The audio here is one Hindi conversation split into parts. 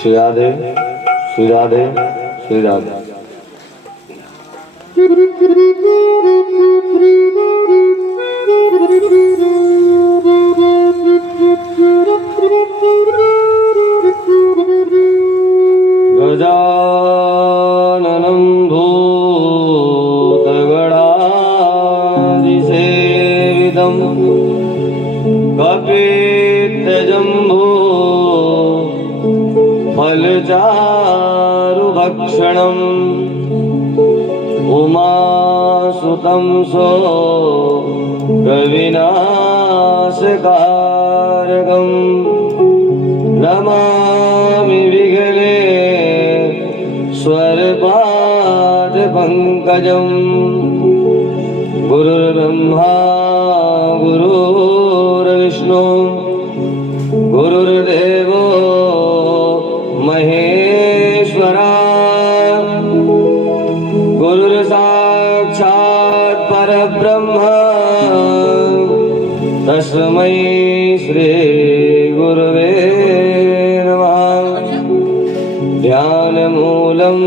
श्री राधे श्री राधे श्री राधे। गजाननं भूतगणाधिसेवितं कपित्थजम्बो फलचारुभक्षणम् उमासुतं सो कविनाशकारकम् नमामि विगले स्वरपादपङ्कजम्। गुरुर्ब्रह्मा गुरुर्विष्णु गुरुर्देवो महेश्वरा गुरुर्साक्षात् परब्रह्म तस्मै श्री गुरवे नमः। ध्यानमूलं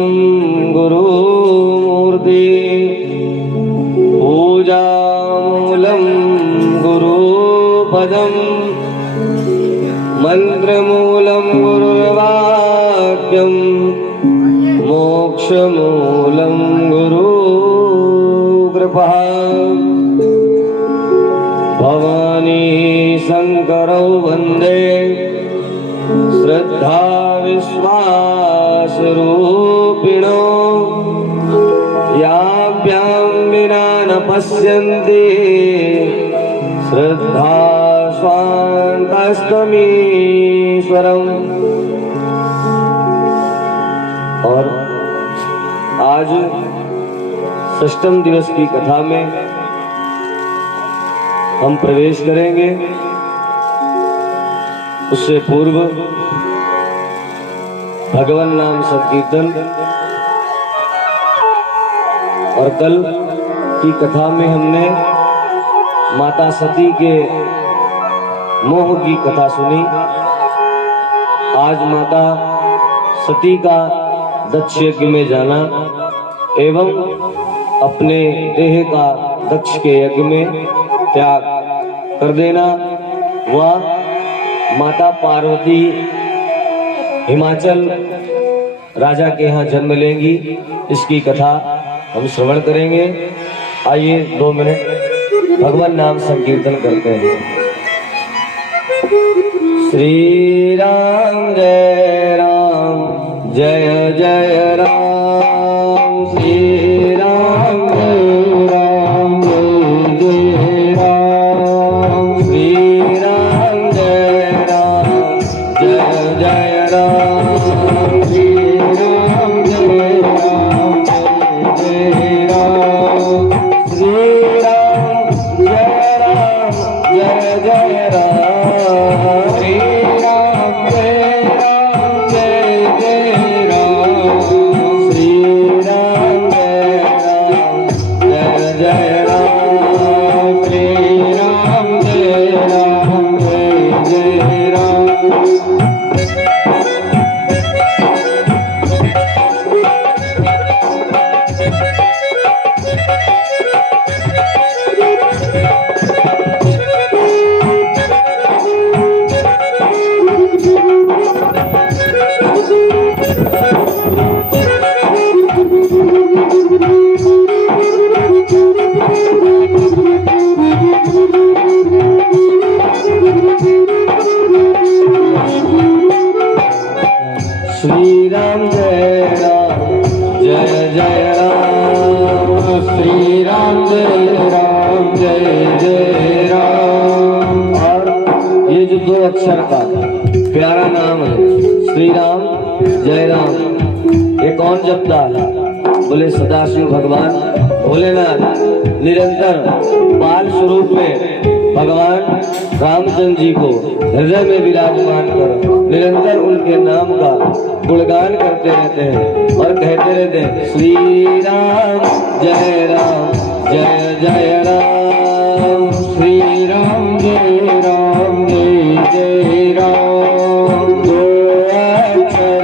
गुरुमूर्ति पूजामूलं गुरुपदम् मन्त्रमूलं गुरुर्वाक्यम् मोक्षमूलं गुरुकृपा। भवानी शङ्करौ वन्दे श्रद्धा विश्वासरूपिणो याभ्यां विना न पश्यन्ति श्रद्धा स्वान्तस्तमीश्वरम्। और आज षष्ठम दिवस की कथा में हम प्रवेश करेंगे। उससे पूर्व भगवान नाम संकीर्तन और कल की कथा में हमने माता सती के मोह की कथा सुनी। आज माता सती का दक्ष यज्ञ में जाना एवं अपने देह का दक्ष के यज्ञ में त्याग कर देना व माता पार्वती हिमाचल राजा के यहाँ जन्म लेंगी, इसकी कथा हम श्रवण करेंगे। आइए 2 मिनट भगवान नाम संकीर्तन करते हैं। श्री राम जय राम जय जय राम। श्री राम जय राम जय राम। श्री राम जय राम जय जय राम। श्री राम जय राम जय राम। श्री राम जय राम जय जय राम। श्री राम जय राम जय जय राम। श्री राम जय राम जय जय राम। श्री राम जय राम जय जय राम। श्री राम जय राम जय जय राम। श्री राम जय राम जय जय राम। और ये जो 2 अक्षर का प्यारा नाम है श्री राम जय राम, ये कौन जपता है? बोले सदाशिव भगवान भोलेनाथ निरंतर बाल स्वरूप में भगवान रामचंद्र जी को हृदय में विराजमान कर निरंतर उनके नाम का गुणगान करते रहते हैं और कहते रहते हैं श्री राम जय जय राम। श्री राम जय जय राम। 2 अक्षर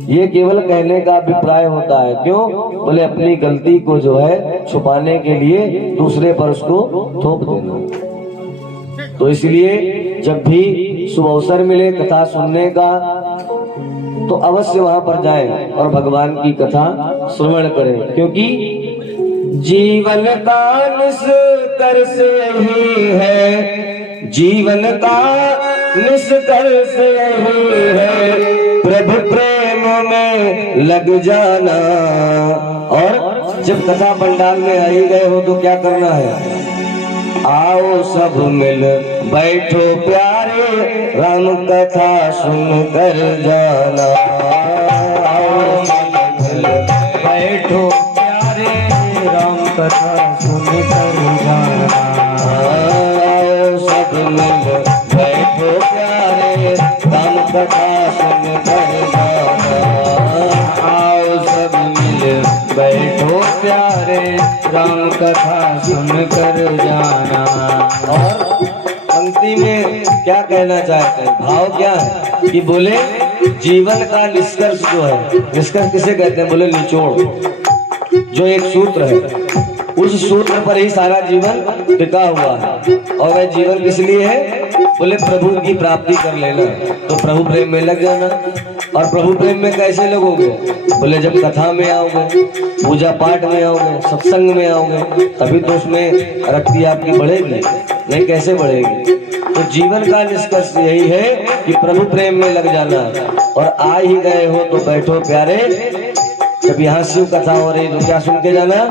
ये केवल कहने का अभिप्राय होता है। क्यों? बोले अपनी गलती को जो है छुपाने के लिए दूसरे पर उसको थोप देना। तो इसलिए जब भी शुभ अवसर मिले कथा सुनने का तो अवश्य वहां पर जाएं और भगवान की कथा श्रवण करें, क्योंकि जीवन का निष्कर्ष यही है, जीवन का निष्कर्ष यही है, प्रभु प्रेम में लग जाना। और जब कथा पंडाल में आई गए हो तो क्या करना है? आओ सब मिल बैठो प्यारे, राम कथा सुन कर जाना। आओ सब मिल बैठो प्यारे, राम कथा सुन कर जाना। आओ सब मिल बैठो प्यारे, राम कथा सुन कर जाना। आओ सब मिल बैठो प्यारे, राम कथा सुन कर जाना। और पंक्ति में क्या कहना चाहते हैं? भाव क्या है कि बोले जीवन का निष्कर्ष जो है, निष्कर्ष किसे कहते हैं? बोले निचोड़, जो एक सूत्र है, उस सूत्र पर ही सारा जीवन टिका हुआ है। और वह जीवन किस लिए है? बोले प्रभु की प्राप्ति कर लेना। तो प्रभु प्रेम में लग जाना। और प्रभु प्रेम में कैसे लगोगे? बोले जब कथा में आओगे, पूजा पाठ में आओगे, सत्संग में आओगे, तभी तो उसमें रक्ति आपकी बढ़ेगी, नहीं कैसे बढ़ेगी? तो जीवन का निष्कर्ष यही है कि प्रभु प्रेम में लग जाना। और आ ही गए हो तो बैठो प्यारे, जब यहाँ शिव कथा हो रही तो क्या सुन के जाना?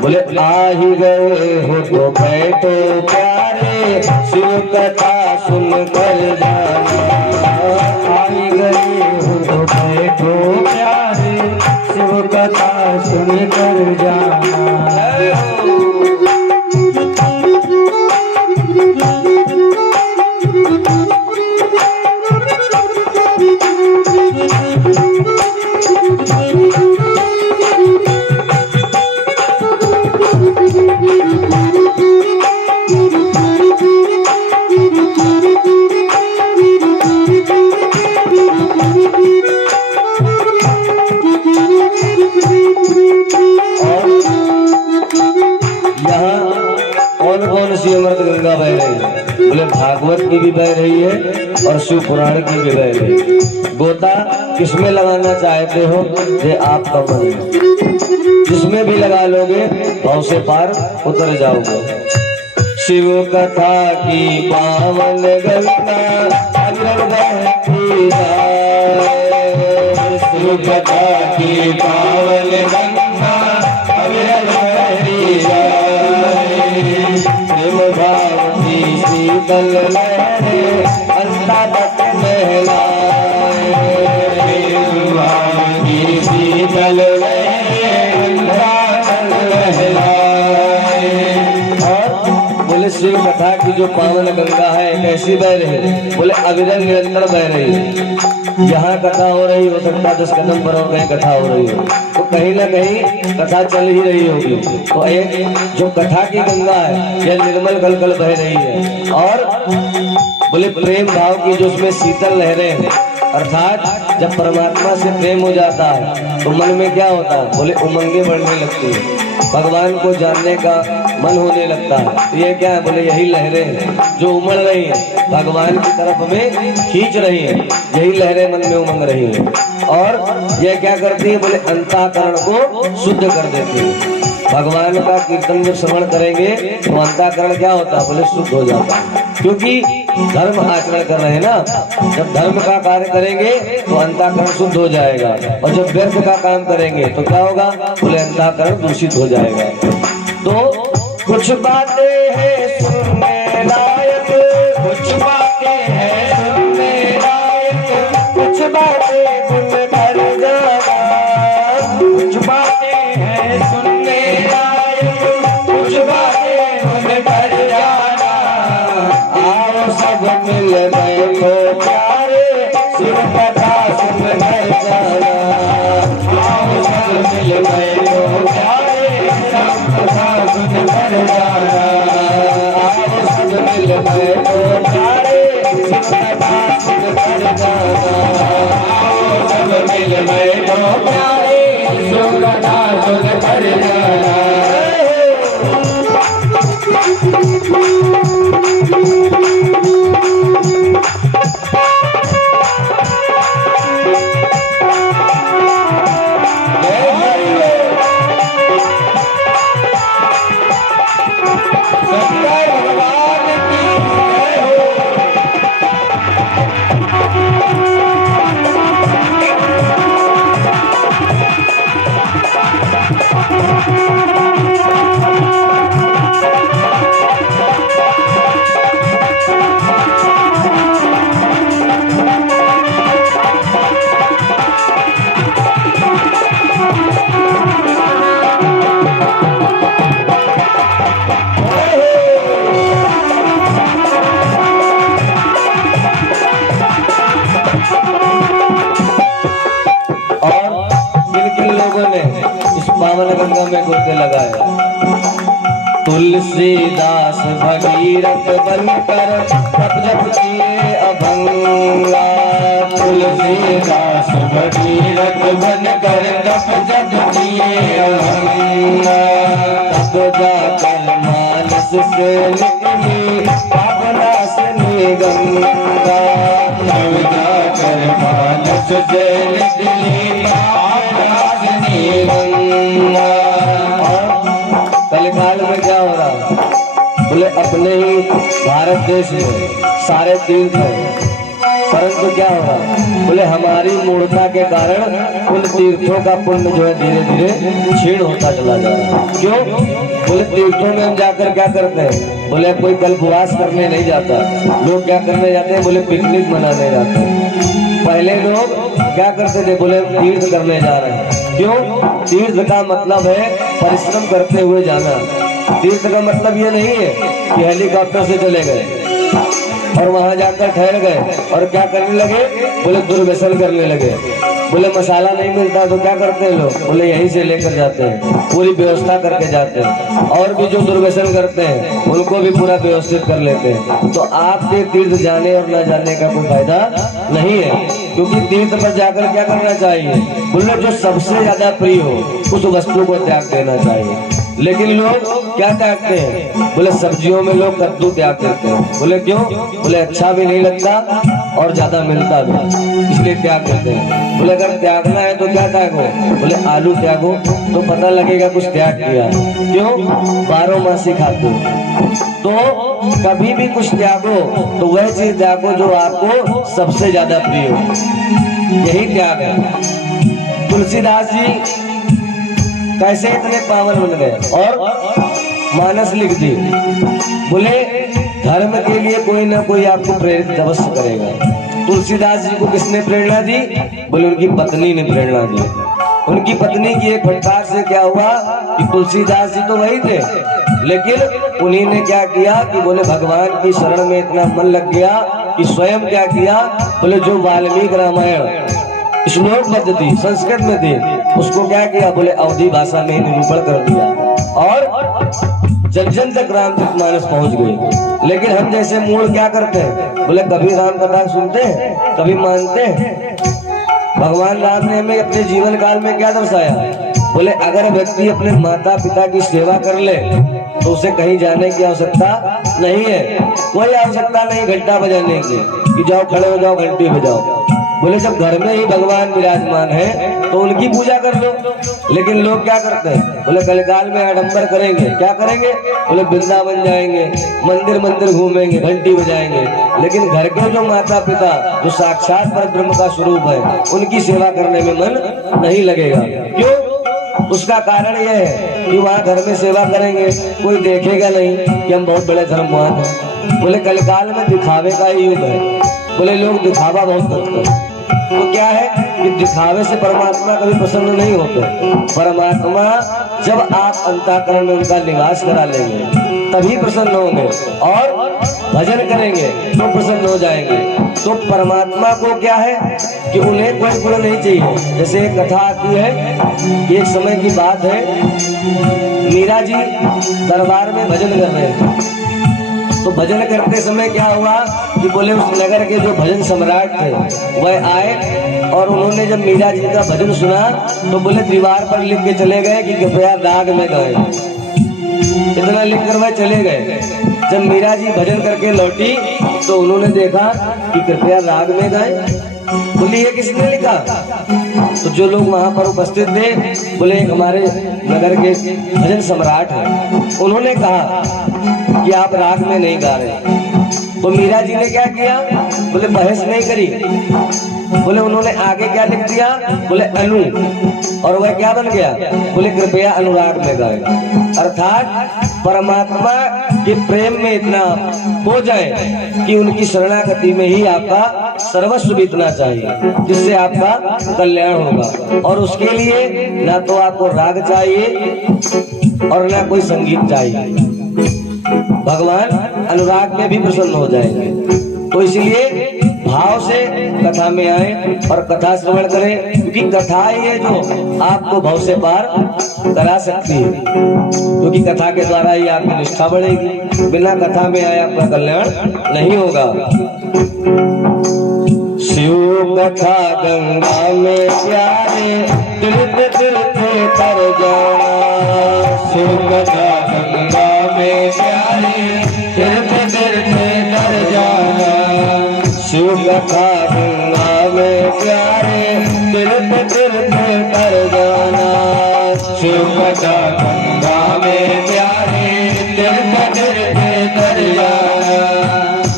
बोले आ ही गए हो तो बैठो प्यारे, शिव कथा सुन कर जाना। आ ही गए हो तो बैठो प्यारे, शिव कथा सुन कर जाना। अमृत गंगा बह रही है? बोले भागवत की भी बह रही है और शिव पुराण की भी बह रही है। गोता किसमें लगाना चाहते हो? ये आपका मन है, जिसमें भी लगा लोगे भाव से पार उतर जाओगे। शिव कथा की पावन गंगा अमृत बहती जाए, शिव कथा की पावन गंगा अमृत बहती जाए। प्रेम भाव की शीतल लहरे अंतरतट महलाए, प्रेम भाव की शीतल लहरे अंतरतट महलाए। और बोले शिव कथा की जो पावन गंगा है कैसी बह रही है? बोले अविरल निरंतर बह रही है। यहाँ कथा हो रही हो सकता 10 कदम पर और कहीं कथा हो रही हो, तो कहीं ना कहीं कथा चल ही रही होगी। तो एक जो कथा की गंगा है यह निर्मल कलकल बह रही है। और बोले प्रेम भाव की जो उसमें शीतल लहरें हैं, अर्थात जब परमात्मा से प्रेम हो जाता है तो मन में क्या होता है? बोले उमंगे बढ़ने लगती है, भगवान को जानने का मन होने लगता है। तो ये क्या है? बोले यही लहरें हैं जो उमड़ रही हैं, भगवान की तरफ में खींच रही हैं, यही लहरें मन में उमंग रही हैं। और यह क्या करती है? बोले अंतःकरण को शुद्ध कर देती है। भगवान का कीर्तन जब श्रवण करेंगे तो अंतःकरण क्या होता है? बोले शुद्ध हो जाता है, क्योंकि धर्म आचरण कर रहे हैं ना। जब धर्म का कार्य करेंगे तो अंतःकरण शुद्ध हो जाएगा, और जब व्यर्थ का काम करेंगे तो क्या होगा? बोले अंतःकरण दूषित हो जाएगा। तो कुछ बातें हैं सुनने लायक, कुछ बातें हैं सुनने लायक, कुछ बातें सुन कर जाना। कुछ बातें हैं सुनने लायक, कुछ बातें सुन कर जाना। आओ सब मिल बैठो प्यारे, शिव कथा सुन कर जाना। आओ सब मिल बैठो प्यारे, शिव कथा सुन कर जाना। पावन गंगा में गोते लगाए। तुलसीदास भगीरथ बनकर जप जप किए अभंगा। तुलसीदास भगीरथ बनकर जप जप किए अभंगा। तब जाकर मानस से निकली पापनाशनी गंगा। तब जाकर मानस से निकली पापनाशनी गंगा। कलिकाल में क्या हो रहा? बोले अपने ही भारत देश में सारे तीर्थ हैं, परंतु क्या हो रहा? बोले हमारी मूर्खता के कारण उन तीर्थों का पुण्य जो है धीरे धीरे क्षीण होता चला जा रहा है। क्यों? बोले तीर्थों में हम जाकर क्या करते हैं? बोले कोई कल्पवास करने नहीं जाता। लोग क्या करने जाते हैं? बोले पिकनिक मनाने जाते हैं। पहले लोग क्या करते थे? बोले तीर्थ करने जा रहे हैं। क्यों? तीर्थ का मतलब है परिश्रम करते हुए जाना। तीर्थ का मतलब ये नहीं है कि हेलीकॉप्टर से चले गए और वहां जाकर ठहर गए और क्या करने लगे? बोले दुर्व्यसन करने लगे। बोले मसाला नहीं मिलता तो क्या करते हैं लोग? बोले यहीं से लेकर जाते हैं, पूरी व्यवस्था करके जाते हैं। और भी जो दुर्व्यसन करते हैं उनको भी पूरा व्यवस्थित कर लेते हैं। तो आपके तीर्थ जाने और न जाने का कोई फायदा नहीं है, क्योंकि तीर्थ पर जाकर क्या करना चाहिए? बोले जो सबसे ज्यादा प्रिय हो उस वस्तु को त्याग देना चाहिए। लेकिन लोग क्या त्यागते हैं? बोले सब्जियों में लोग कद्दू त्याग देते हैं। बोले क्यों? बोले अच्छा भी नहीं लगता और ज्यादा मिलता भी, इसलिए त्याग देते हैं। बोले अगर त्यागना है तो क्या त्यागो? बोले आलू त्यागो तो पता लगेगा कुछ त्याग किया। क्यों? 12 मासी खाते। तो कभी भी कुछ त्यागो तो वह चीज त्यागो जो आपको सबसे ज्यादा प्रिय हो, यही त्याग है। तुलसीदास जी कैसे इतने पावन बन गए और मानस लिख दी। बोले धर्म के लिए कोई ना कोई आपको प्रेरित अवश्य करेगा। तुलसीदास जी को किसने प्रेरणा दी? बोले उनकी पत्नी ने प्रेरणा दी। उनकी पत्नी की एक फटकार से क्या हुआ कि तुलसीदास जी तो वही थे, लेकिन उन्हीं ने क्या किया कि बोले भगवान की शरण में इतना मन लग गया कि स्वयं क्या किया? बोले जो वाल्मीकि रामायण श्लोकबद्ध थी, संस्कृत में थी, उसको क्या किया? बोले अवधी भाषा में निरूपण कर दिया और जन जन तक रामचरितमानस पहुंच गई। लेकिन हम जैसे मूल क्या करते हैं? बोले कभी राम कथा सुनते हैं, कभी मानते हैं। भगवान राम ने हमें अपने जीवन काल में क्या दर्शाया? बोले अगर व्यक्ति अपने माता पिता की सेवा कर ले तो उसे कहीं जाने की आवश्यकता नहीं है। कोई आवश्यकता नहीं घंटा बजाने की कि जाओ खड़े हो जाओ घंटी बजाओ। बोले जब घर में ही भगवान विराजमान है तो उनकी पूजा कर लो। लेकिन लोग क्या करते हैं? बोले कलिकाल में आडंबर करेंगे। क्या करेंगे? बोले वृंदावन जाएंगे, मंदिर मंदिर घूमेंगे, घंटी बजाएंगे। लेकिन घर के जो माता पिता जो साक्षात परब्रह्म का स्वरूप है उनकी सेवा करने में मन नहीं लगेगा। क्यों? उसका कारण यह है कि वहाँ घर में सेवा करेंगे, कोई देखेगा नहीं कि हम बहुत बड़े धर्मवान हैं। बोले कलिकाल में दिखावे का ही युग है। बोले लोग दिखावा बहुत करते हैं। तो क्या है कि दिखावे से परमात्मा कभी प्रसन्न नहीं होते। परमात्मा जब आप अंतःकरण में उनका निवास करा लेंगे तभी प्रसन्न होंगे और भजन करेंगे तो प्रसन्न हो जाएंगे। तो परमात्मा को क्या है कि उन्हें कोई गुण नहीं चाहिए। जैसे एक कथा आती है कि एक समय की बात है, मीरा जी दरबार में भजन कर रहे थे। तो भजन करते समय क्या हुआ कि बोले उस नगर के जो भजन सम्राट थे वह आए और उन्होंने जब मीरा जी का भजन सुना तो बोले दीवार पर लिख के चले गए कि कृपया राग में गाएं। इतना लिख कर वह चले गए। जब मीरा जी भजन करके लौटी तो उन्होंने देखा कि कृपया राग में गाएं। बोले ये किसने लिखा? तो जो लोग वहां पर उपस्थित थे बोले एक हमारे नगर के भजन सम्राट हैं, उन्होंने कहा कि आप राग में नहीं गा रहे। तो मीरा जी ने क्या किया? बोले बहस नहीं करी। बोले उन्होंने आगे क्या लिख दिया? बोले अनु, और वह क्या बन गया? बोले कृपया अनुराग में गाए। अर्थात परमात्मा के प्रेम में इतना हो जाए कि उनकी शरणागति में ही आपका सर्वस्व बीतना चाहिए, जिससे आपका कल्याण होगा। और उसके लिए ना तो आपको राग चाहिए और ना कोई संगीत चाहिए, भगवान अनुराग में भी प्रसन्न हो जाएंगे। तो इसलिए भाव से कथा में आए और कथा श्रवण करें, क्योंकि कथा ही है जो आपको भव से पार करा सकती है, क्योंकि कथा के द्वारा ही आपकी निष्ठा बढ़ेगी। बिना कथा में आए आपका कल्याण नहीं होगा। शिव कथा गंगा में प्यारे तीर्थ तीर्थ तर जाना, शिव कथा गंगा में प्यारे तीर्थ तीर्थ तर जाना, शिव कथा गंगा में प्यारे तीर्थ तीर्थ तर जाना, शिव कथा गंगा में प्यारे तीर्थ तीर्थ तर जाना।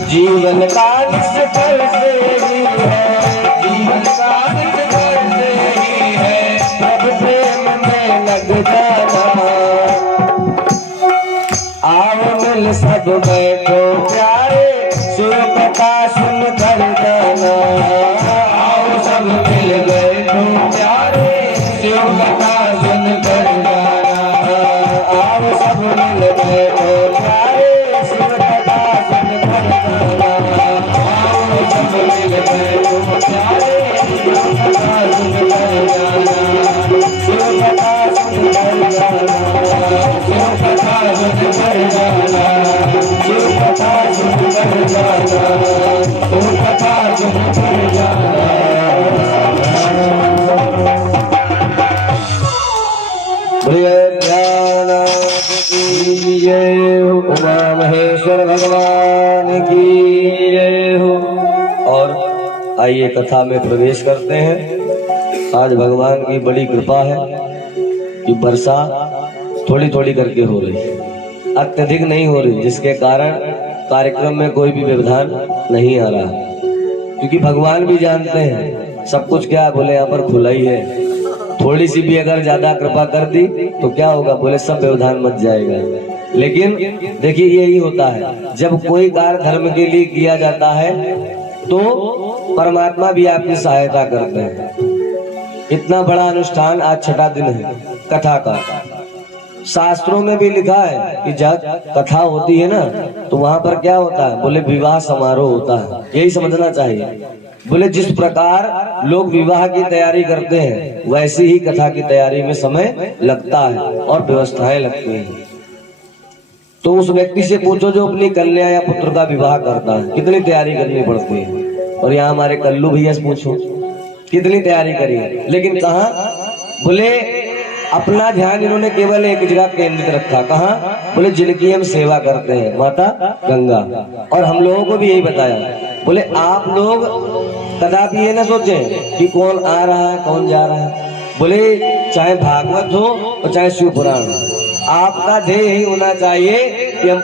जीवन का निष्फल से ही है, जीवन का निष्फल से ही है, प्रभु प्रेम में लग जाना। आओ मिल सब बैठो प्यारे, सुर कथा सुन कर जाना। आओ सब मिल बैठो प्यारे, शिव कथा सुन कर जाना। आओ सब मिल बैठो प्यारे, शिव कथा सुन कर जाना। आओ सब मिल बैठो प्यारे, शिव कथा सुन कर जाना। शिव कथा सुन कर जाना, शिव कथा सुन कर जाना, शिव कथा सुन कर जाना, शिव कथा सुन कर जाना। उमा महेश्वर भगवान की जय हो। और आइए कथा में प्रवेश करते हैं। आज भगवान की बड़ी कृपा है कि वर्षा थोड़ी थोड़ी करके हो रही है, अत्यधिक नहीं हो रही, जिसके कारण कार्यक्रम में कोई भी व्यवधान नहीं आ रहा, क्योंकि भगवान भी जानते हैं सब कुछ क्या बोले यहाँ पर खुला ही है। थोड़ी सी भी अगर ज्यादा कृपा कर दी तो क्या होगा? बोले सब व्यवधान मच जाएगा। लेकिन देखिए यही होता है, जब कोई कार्य धर्म के लिए किया जाता है तो परमात्मा भी आपकी सहायता करते हैं। इतना बड़ा अनुष्ठान आज छठा दिन है कथा का। शास्त्रों में भी लिखा है कि जब कथा होती है ना तो वहां पर क्या होता है? बोले विवाह समारोह होता है। यही समझना चाहिए। बोले जिस प्रकार लोग विवाह की तैयारी करते हैं वैसी ही कथा की तैयारी में समय लगता है और व्यवस्थाएं लगती हैं। तो उस व्यक्ति से पूछो जो अपनी कन्या या पुत्र का विवाह करता है, कितनी तैयारी करनी पड़ती है। और यहाँ हमारे कल्लू भैया से पूछो कितनी तैयारी करी है। लेकिन कहा? बोले अपना ध्यान इन्होंने केवल एक जगह केंद्रित रखा। कहा? बोले जिनकी हम सेवा करते हैं, माता गंगा। और हम लोगों को भी यही बताया, बोले आप लोग कदापि ये न सोचे कि कौन आ रहा है कौन जा रहा है। बोले चाहे भागवत हो और चाहे शिव पुराण हो, आपका ध्येय यही होना चाहिए कि हम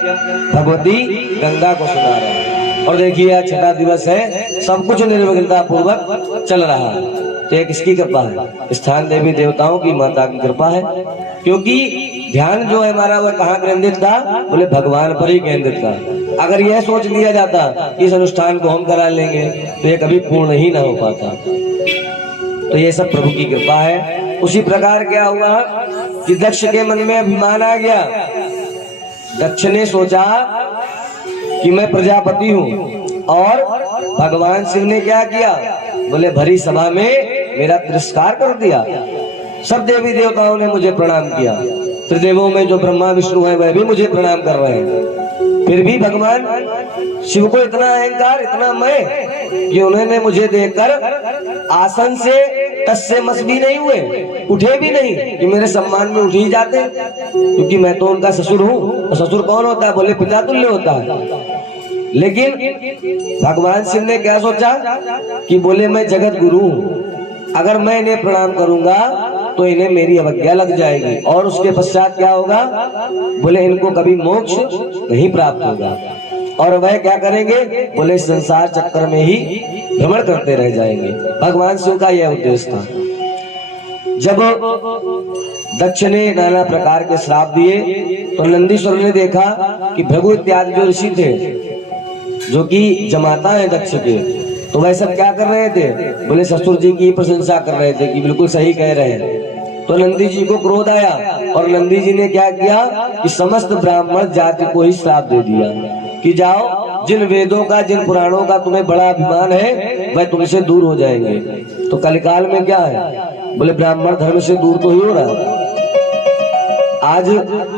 भगवती गंगा को सुना रहे हैं। और देखिए आज छठा दिवस है, सब कुछ निर्विघ्नता पूर्वक चल रहा है। तो ये किसकी कृपा है? स्थान देवी देवताओं की, माता की कृपा है। क्योंकि ध्यान जो है हमारा वह कहाँ केंद्रित था? बोले भगवान पर ही केंद्रित था। अगर यह सोच लिया जाता कि इस अनुष्ठान को हम करा लेंगे तो ये कभी पूर्ण ही ना हो पाता। तो ये सब प्रभु की कृपा है। उसी प्रकार क्या हुआ कि दक्ष के मन में अभिमान आ गया। दक्ष ने सोचा कि मैं प्रजापति हूँ, और भगवान शिव ने क्या किया? बोले भरी सभा में मेरा तिरस्कार कर दिया। सब देवी देवताओं ने मुझे प्रणाम किया, त्रिदेवों में जो ब्रह्मा विष्णु है वह भी मुझे प्रणाम कर रहे हैं। फिर भी भगवान शिव को इतना अहंकार, इतना मैं, कि उन्होंने मुझे देखकर आसन से तस से मस भी नहीं हुए, उठे भी नहीं कि मेरे सम्मान में उठ ही जाते, क्योंकि मैं तो उनका ससुर हूँ। और ससुर कौन होता है? बोले पिता तुल्य होता है। लेकिन भगवान शिव ने क्या सोचा कि बोले मैं जगत गुरु हूं, अगर मैं इन्हें प्रणाम करूंगा तो इन्हें मेरी अवज्ञा लग जाएगी और उसके पश्चात क्या होगा, बोले इनको कभी मोक्ष नहीं प्राप्त होगा और वह क्या करेंगे, बोले संसार चक्कर में ही भ्रमण करते रह जाएंगे। भगवान शिव का यह उद्देश्य था। जब दक्ष ने नाना प्रकार के श्राप दिए तो नंदीश्वर ने देखा कि भृगु इत्यादि जो ऋषि थे, जो कि जमाता है दक्ष के, तो वह सब क्या कर रहे थे, बोले ससुर जी की प्रशंसा कर रहे थे कि बिल्कुल सही कह रहे हैं। तो नंदी जी को क्रोध आया और नंदी जी ने क्या किया कि समस्त ब्राह्मण जाति को ही श्राप दे दिया कि जाओ, जिन वेदों का जिन पुराणों का तुम्हें बड़ा अभिमान है वह तुमसे दूर हो जाएंगे। तो कलिकाल में क्या है, बोले ब्राह्मण धर्म से दूर तो ही हो रहा है। आज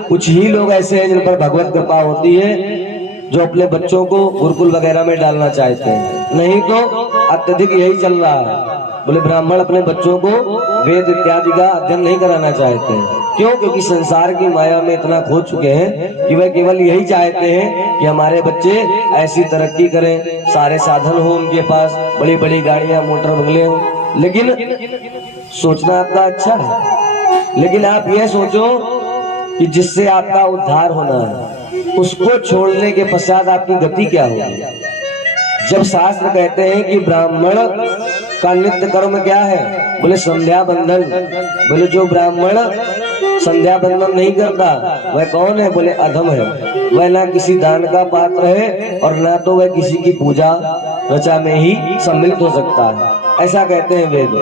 कुछ ही लोग ऐसे हैं जिन पर भगवत कृपा होती है, जो अपने बच्चों को गुरुकुल वगैरह में डालना चाहते हैं, नहीं तो अत्यधिक यही चल रहा है। बोले ब्राह्मण अपने बच्चों को वेद इत्यादि का अध्ययन नहीं कराना चाहते हैं। क्यों? क्योंकि संसार की माया में इतना खो चुके हैं कि वह केवल यही चाहते हैं कि हमारे बच्चे ऐसी तरक्की करें, सारे साधन हो उनके पास, बड़ी बड़ी गाड़ियां मोटर बंगले हो। लेकिन सोचना आपका अच्छा है, लेकिन आप यह सोचो कि जिससे आपका उद्धार होना है उसको छोड़ने के पश्चात आपकी गति क्या होगी। जब शास्त्र कहते हैं कि ब्राह्मण का नित्य कर्म क्या है, बोले संध्या बंधन। बोले जो ब्राह्मण संध्या बंधन नहीं करता वह कौन है, बोले अधम है। वह ना किसी दान का पात्र है और ना तो वह किसी की पूजा रचा में ही सम्मिलित हो सकता है, ऐसा कहते हैं वेद।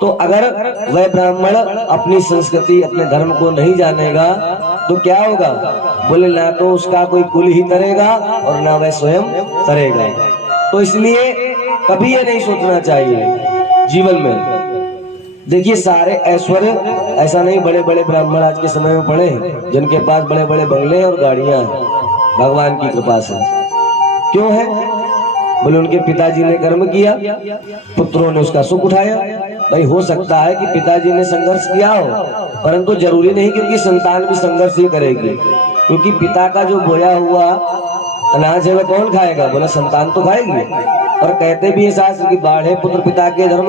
तो अगर वह ब्राह्मण अपनी संस्कृति अपने धर्म को नहीं जानेगा तो क्या होगा, बोले ना तो उसका कोई कुल ही तरेगा और ना वह स्वयं तरेगा। तो इसलिए कभी ये नहीं सोचना चाहिए जीवन में। देखिए सारे ऐश्वर्य ऐसा नहीं, बड़े बड़े ब्राह्मण आज के समय में पड़े हैं जिनके पास बड़े बड़े बंगले और गाड़ियां हैं भगवान की कृपा से। क्यों है, बोले उनके पिताजी ने कर्म किया, पुत्रों ने उसका सुख उठाया। भाई हो सकता है कि पिताजी ने संघर्ष किया हो, परंतु जरूरी नहीं क्योंकि संतान भी संघर्ष ही करेगी, क्योंकि पिता का जो बोया हुआ अनाज है वह कौन खाएगा, बोला संतान तो खाएगी। और कहते भी है शास्त्र की बाढ़े पुत्र पिता के धर्म,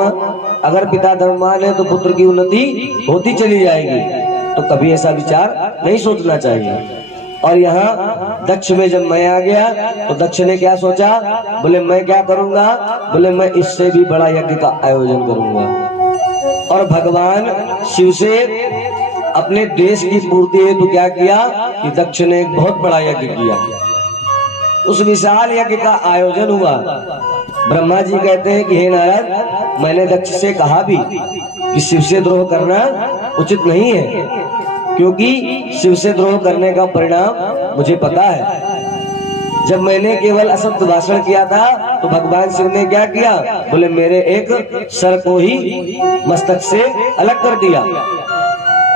अगर पिता धर्मवान है तो पुत्र की उन्नति होती चली जाएगी। तो कभी ऐसा विचार नहीं सोचना चाहिए। और यहाँ दक्ष में जब मैं आ गया तो दक्ष ने क्या सोचा, बोले मैं क्या करूंगा, बोले मैं इससे भी बड़ा यज्ञ का आयोजन करूंगा। और भगवान शिव से अपने देश की पूर्ति हेतु क्या किया कि दक्ष ने एक बहुत बड़ा यज्ञ किया। उस विशाल यज्ञ का आयोजन हुआ। ब्रह्मा जी कहते हैं कि हे नारद, मैंने दक्ष से कहा भी कि शिव से द्रोह करना उचित नहीं है, क्योंकि शिव से द्रोह करने का परिणाम मुझे पता है। जब मैंने केवल असत्य भाषण किया था तो भगवान शिव ने क्या किया, बोले मेरे एक सर को ही मस्तक से अलग कर दिया।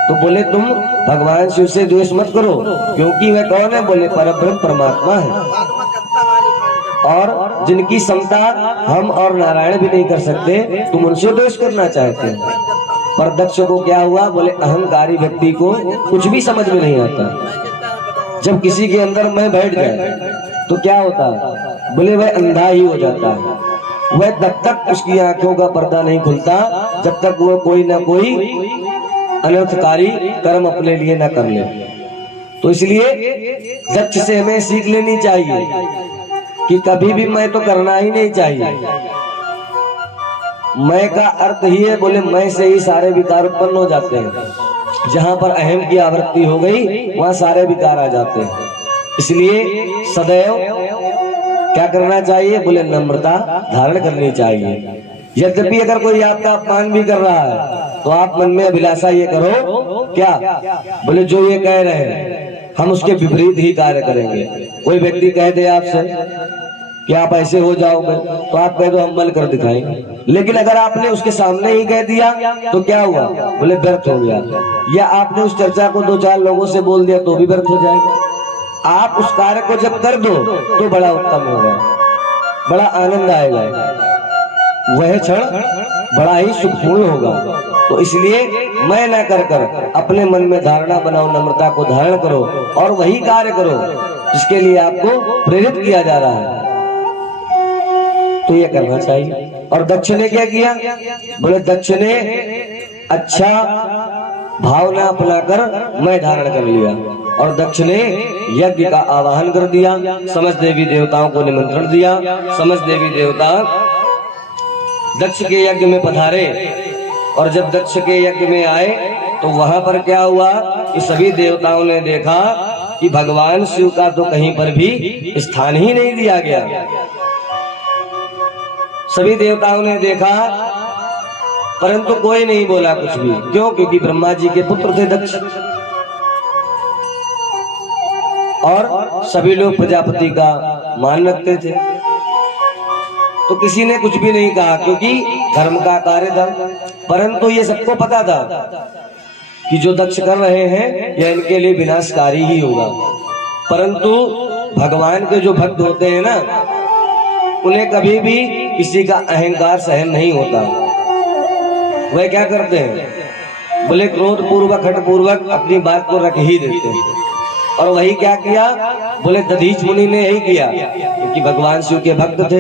तो बोले तुम भगवान शिव से द्वेष मत करो, क्योंकि वह कौन है, बोले परब्रह्म परमात्मा है और जिनकी समता हम और नारायण भी नहीं कर सकते, तुम उनसे द्वेष करना चाहते हैं। पर दक्ष को क्या हुआ, बोले अहंकारी व्यक्ति को कुछ भी समझ में नहीं आता। जब किसी के अंदर मैं बैठ जाए तो क्या होता है, बोले वह अंधा ही हो जाता है। वह तब तक उसकी आंखों का पर्दा नहीं खुलता जब तक वह कोई ना कोई अनर्थकारी कर्म अपने लिए न कर ले। तो इसलिए दक्ष से हमें सीख लेनी चाहिए कि कभी भी मैं तो करना ही नहीं चाहिए। मैं का अर्थ ही है, बोले मैं से ही सारे विकार उत्पन्न हो जाते हैं। जहां पर अहम की आवृत्ति हो गई वहां सारे विकार आ जाते हैं। इसलिए सदैव क्या करना चाहिए, बोले नम्रता धारण करनी चाहिए। यद्यपि अगर कोई आपका अपमान भी कर रहा है तो आप मन में अभिलाषा ये करो क्या, बोले जो ये कह रहे हैं हम उसके विपरीत ही कार्य करेंगे। कोई व्यक्ति कह दे आपसे कि आप ऐसे हो जाओगे तो आप कह दो हम बल कर दिखाएंगे। लेकिन अगर आपने उसके सामने ही कह दिया तो क्या हुआ, बोले व्यर्थ हो गया। या आपने उस चर्चा को 2-4 लोगों से बोल दिया तो भी व्यर्थ हो जाएगा। आप उस कार्य को जब कर दो तो बड़ा उत्तम होगा, बड़ा आनंद आएगा, वह क्षण बड़ा ही सुखपूर्ण होगा। तो इसलिए मैं न कर कर अपने मन में धारणा बनाओ, नम्रता को धारण करो और वही कार्य करो जिसके लिए आपको प्रेरित किया जा रहा है, तो ये करना चाहिए। और दक्ष ने क्या किया? बोले दक्ष ने अच्छा भावना अपनाकर मैं धारण कर लिया और दक्ष ने यज्ञ का आवाहन कर दिया, समस्त देवी देवताओं को निमंत्रण दिया। समस्त देवी देवता दक्ष के यज्ञ में पधारे और जब दक्ष के यज्ञ में आए तो वहां पर क्या हुआ कि सभी देवताओं ने देखा कि भगवान शिव का तो कहीं पर भी स्थान ही नहीं दिया गया। सभी देवताओं ने देखा परंतु कोई नहीं बोला कुछ भी। क्यों? क्योंकि ब्रह्मा जी के पुत्र थे दक्ष और सभी लोग प्रजापति का मान रखते थे, तो किसी ने कुछ भी नहीं कहा क्योंकि धर्म का कार्य था। परंतु ये सबको पता था कि जो दक्ष कर रहे हैं यह इनके लिए विनाशकारी ही होगा। परंतु भगवान के जो भक्त होते हैं ना, उन्हें कभी भी किसी का अहंकार सहन नहीं होता। वह क्या करते हैं? बोले क्रोध पूर्वक हठ पूर्वक अपनी बात को रख ही देते हैं। और वही क्या किया? बोले दधीच मुनि ने यही किया क्योंकि भगवान शिव के भक्त थे।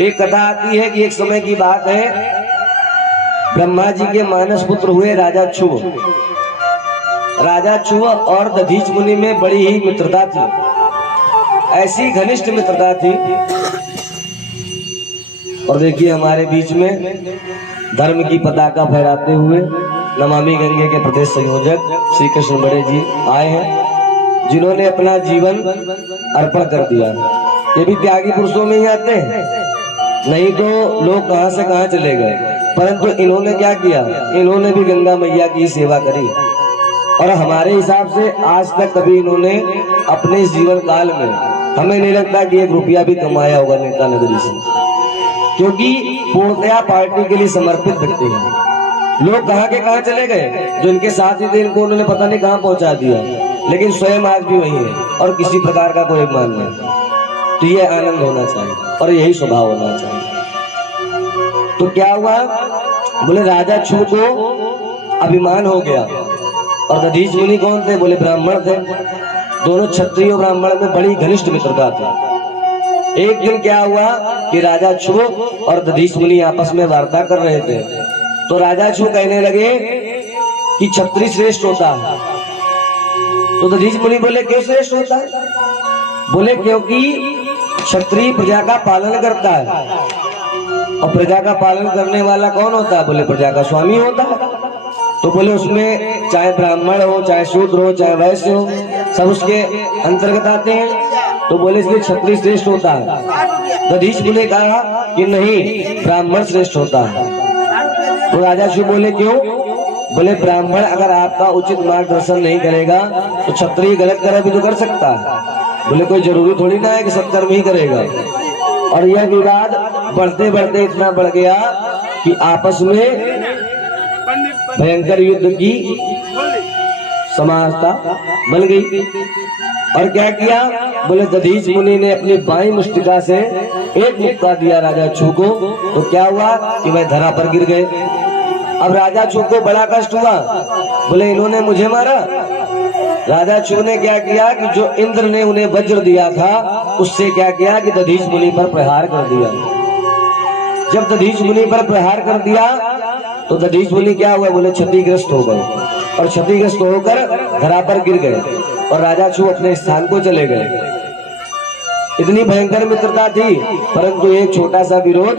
एक कथा आती है कि एक समय की बात है, ब्रह्मा जी के मानस पुत्र हुए राजा छुव। राजा छुव और दधीच मुनि में बड़ी ही मित्रता थी, ऐसी घनिष्ठ मित्रता थी। और देखिए हमारे बीच में धर्म की पताका फहराते हुए नमामि गंगे के प्रदेश संयोजक श्री कृष्ण बड़े जी आए हैं, जिन्होंने अपना जीवन अर्पण कर दिया। ये भी त्यागी पुरुषों में ही आते हैं, नहीं तो लोग कहां से कहां चले गए। परंतु इन्होंने क्या किया? इन्होंने भी गंगा मैया की सेवा करी और हमारे हिसाब से आज तक कभी इन्होंने अपने जीवन काल में, हमें नहीं लगता कि 1 रुपया भी कमाया होगा नेता नगरी से, क्योंकि पूर्णतया पार्टी के लिए समर्पित व्यक्ति हैं। लोग कहां के कहां चले गए, जो इनके साथ ही थे इनको उन्होंने पता नहीं कहां पहुंचा दिया, लेकिन स्वयं आज भी वही है और किसी प्रकार का कोई मान नहीं। तो ये आनंद होना चाहिए और यही स्वभाव होना चाहिए। तो क्या हुआ? बोले राजा छू को अभिमान हो गया। और दधीच मुनि कौन थे? बोले ब्राह्मण थे। दोनों क्षत्रिय और ब्राह्मण में बड़ी घनिष्ठ मित्रता थी। एक दिन क्या हुआ कि राजा छू और दधीच मुनि आपस में वार्ता कर रहे थे, तो राजा छू कहने लगे कि क्षत्रिय श्रेष्ठ होता है। तो दधीच मुनि बोले क्यों श्रेष्ठ होता है? बोले क्योंकि क्षत्रिय प्रजा का पालन करता है और प्रजा का पालन करने वाला कौन होता है? बोले प्रजा का स्वामी होता है। तो बोले उसमें चाहे ब्राह्मण हो, चाहे शूद्र हो, चाहे वैश्य हो, सब उसके अंतर्गत आते हैं। तो बोले इसलिए क्षत्रिय श्रेष्ठ होता है। दधीच मुनि कहा कि नहीं, ब्राह्मण श्रेष्ठ होता है। तो राजा शिव बोले क्यों? बोले ब्राह्मण अगर आपका उचित मार्गदर्शन नहीं करेगा तो क्षत्रिय गलत कर्म भी तो कर सकता है। बोले कोई जरूरी थोड़ी ना है कि सत्कर्म ही करेगा। और यह विवाद बढ़ते बढ़ते इतना बढ़ गया कि आपस में भयंकर युद्ध की समानता बन गई। और क्या किया? बोले दधीच मुनि ने अपनी बाईं मुष्टिका से एक मुक्का दिया राजा छू को, तो क्या हुआ कि वह धरा पर गिर गए। अब राजा छू को बड़ा कष्ट हुआ, बोले इन्होंने मुझे मारा। राजा छू ने क्या किया कि जो इंद्र ने उन्हें वज्र दिया था उससे क्या किया कि दधीच मुनि पर प्रहार कर दिया। जब दधीच मुनि पर प्रहार कर दिया तो दधीच मुनि क्या हुआ? बोले क्षतिग्रस्त हो गए और क्षतिग्रस्त होकर धरा पर गिर गए और राजा छू अपने स्थान को चले गए। इतनी भयंकर मित्रता थी, परंतु एक छोटा सा विरोध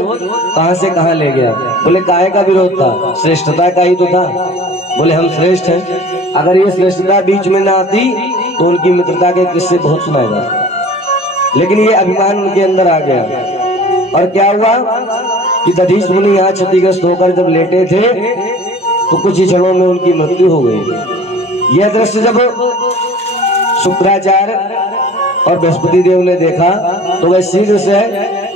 कहां से कहां ले गया। बोले काहे का विरोध था? श्रेष्ठता का ही तो था। बोले हम श्रेष्ठ हैं। अगर ये श्रेष्ठता बीच में ना आती तो उनकी मित्रता के किस्से बहुत सुनाए जाते, लेकिन ये अभिमान उनके अंदर आ गया। और क्या हुआ कि दधीच मुनि यहाँ क्षतिग्रस्त होकर जब लेटे थे तो कुछ ही क्षणों में उनकी मृत्यु हो गई। यह दृश्य जब शुक्राचार्य और बृहस्पति देव ने देखा तो वह शीघ्र से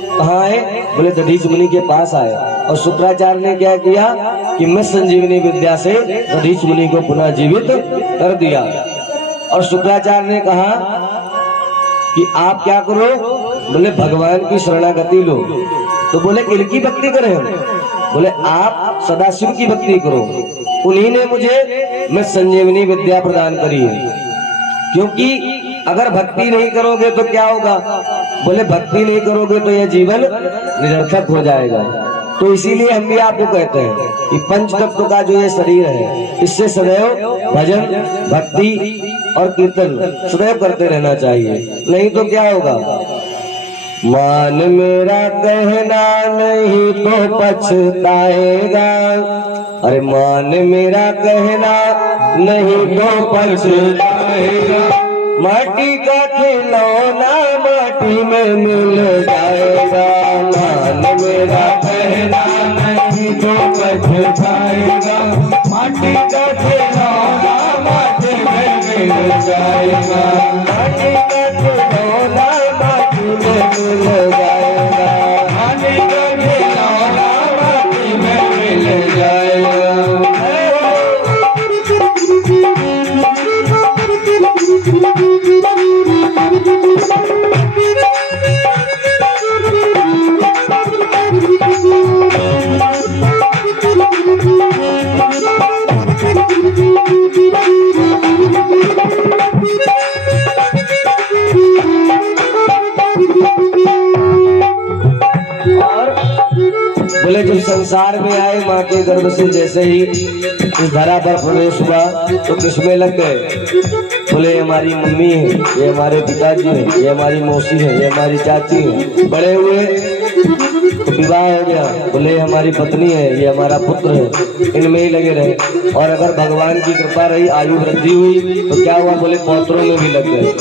कहाँ आए? बोले दधीच मुनि के पास आए। और शुक्राचार्य ने क्या किया कि मैं संजीवनी विद्या से दधीच मुनि को पुनः जीवित कर दिया। और शुक्राचार्य ने कहा कि आप क्या करो? बोले भगवान की शरणागति लो। तो बोले किनकी भक्ति करें हम? बोले आप सदाशिव की भक्ति करो, उन्हीं ने मुझे मैं संजीवनी विद्या प्रदान करी है। क्योंकि अगर भक्ति नहीं करोगे तो क्या होगा? बोले भक्ति नहीं करोगे तो यह जीवन निरर्थक हो जाएगा। तो इसीलिए हम भी आपको कहते हैं कि पंच तत्व का जो ये शरीर है, इससे सदैव भजन भक्ति और कीर्तन सदैव करते रहना चाहिए, नहीं तो क्या होगा? मान मेरा कहना नहीं तो पछताएगा, अरे मान मेरा कहना नहीं तो पछताएगा, माटी का खिलौना माटी में मिल जाएगा। मान मेरा कहना नहीं तो पछताएगा, माटी का खिलौना माटी में मिल जाएगा, माटी का खिलौना माटी में मिल जाएगा, माटी का खिलौना माटी में मिल जाएगा। बोले जब संसार में आए माँ के गर्भ से जैसे ही इस धरा पर प्रवेश हुआ तो किसमें लग गए? बोले ये हमारी मम्मी है, ये हमारे पिताजी है, ये हमारी मौसी है, ये हमारी चाची है। बड़े हुए तो विवाह हो गया, बोले ये हमारी पत्नी है, ये हमारा पुत्र है, इनमें ही लगे रहे। और अगर भगवान की कृपा रही, आयु वृद्धि हुई तो क्या हुआ? बोले पौत्रों में भी लग गए।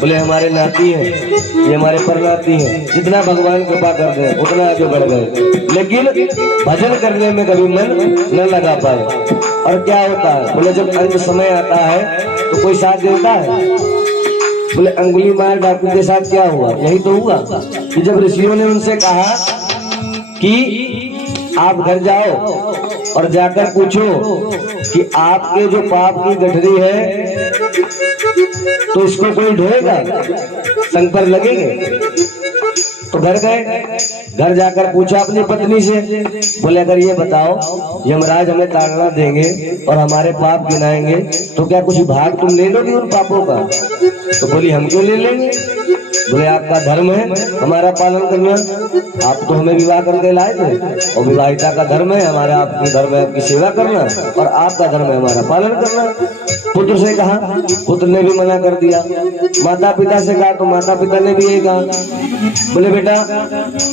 बोले हमारे नाती हैं, ये हमारे परनाती हैं। जितना भगवान कृपा कर दे उतना आगे बढ़ गए, लेकिन भजन करने में कभी मन न लगा पाए। और क्या होता है? बोले जब अंत समय आता है तो कोई साथ देता है? बोले अंगुली मार डाकू के साथ क्या हुआ? यही तो हुआ कि जब ऋषियों ने उनसे कहा कि आप घर जाओ और जाकर पूछो कि आपके जो पाप की गठरी है तो इसको कोई ढोएगा, संग पर लगेंगे। तो घर गए, घर जाकर पूछा अपनी पत्नी से, बोले अगर ये बताओ यमराज हमें ताड़ना देंगे और हमारे पाप गिनाएंगे तो क्या कुछ भाग तुम ले लोगे उन पापों का? तो बोली हम क्यों ले लेंगे? बोले आपका धर्म है हमारा पालन करना, आप तो हमें विवाह करके लाए थे और विवाहिता का धर्म है हमारा, आपकी धर्म है आपकी सेवा करना और आपका धर्म है हमारा पालन करना। पुत्र से कहा, पुत्र ने भी मना कर दिया। माता पिता से कहा तो माता पिता ने भी यही कहा। बोले बेटा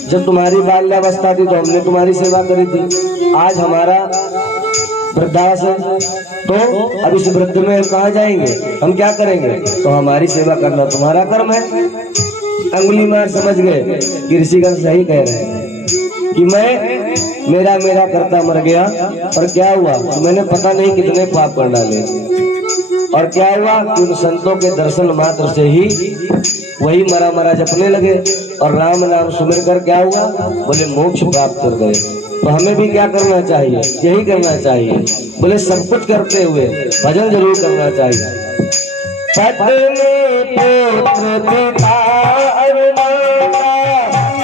जब तुम्हारी बाल्यावस्था थी तो हमने तुम्हारी सेवा करी थी, आज हमारा वृद्धावस्था है तो अब इस वृद्ध में हम कहाँ जाएंगे, हम क्या करेंगे? तो हमारी सेवा करना तुम्हारा कर्म है। अंगुली मार समझ गए कि ऋषिगण सही कह रहे हैं कि मैं मेरा करता मर गया और क्या हुआ? तो मैंने पता नहीं कितने पाप कर डाले। और क्या हुआ कि उन संतों के दर्शन मात्र से ही वही मरा जपने लगे और राम नाम सुमिर कर क्या हुआ? बोले मोक्ष प्राप्त कर गए। तो हमें भी क्या करना चाहिए? यही करना चाहिए। बोले सब कुछ करते हुए भजन जरूर करना चाहिए। पत्नी पुत्र पिता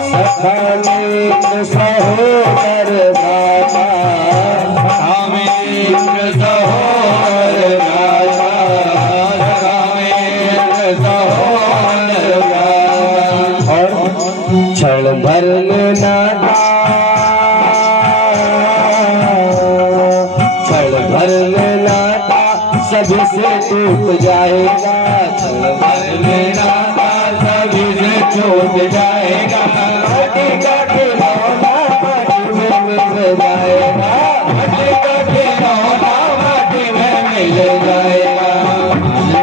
सखा सहोदर दाता, क्षण भर में नाता, क्षण भर में नाता सभी से टूट जाएगा, क्षण भर में नाता सभी से छूट जाएगा। माटी का खिलौना माटी में मिल जाएगा, माटी का खिलौना माटी में मिल जाएगा।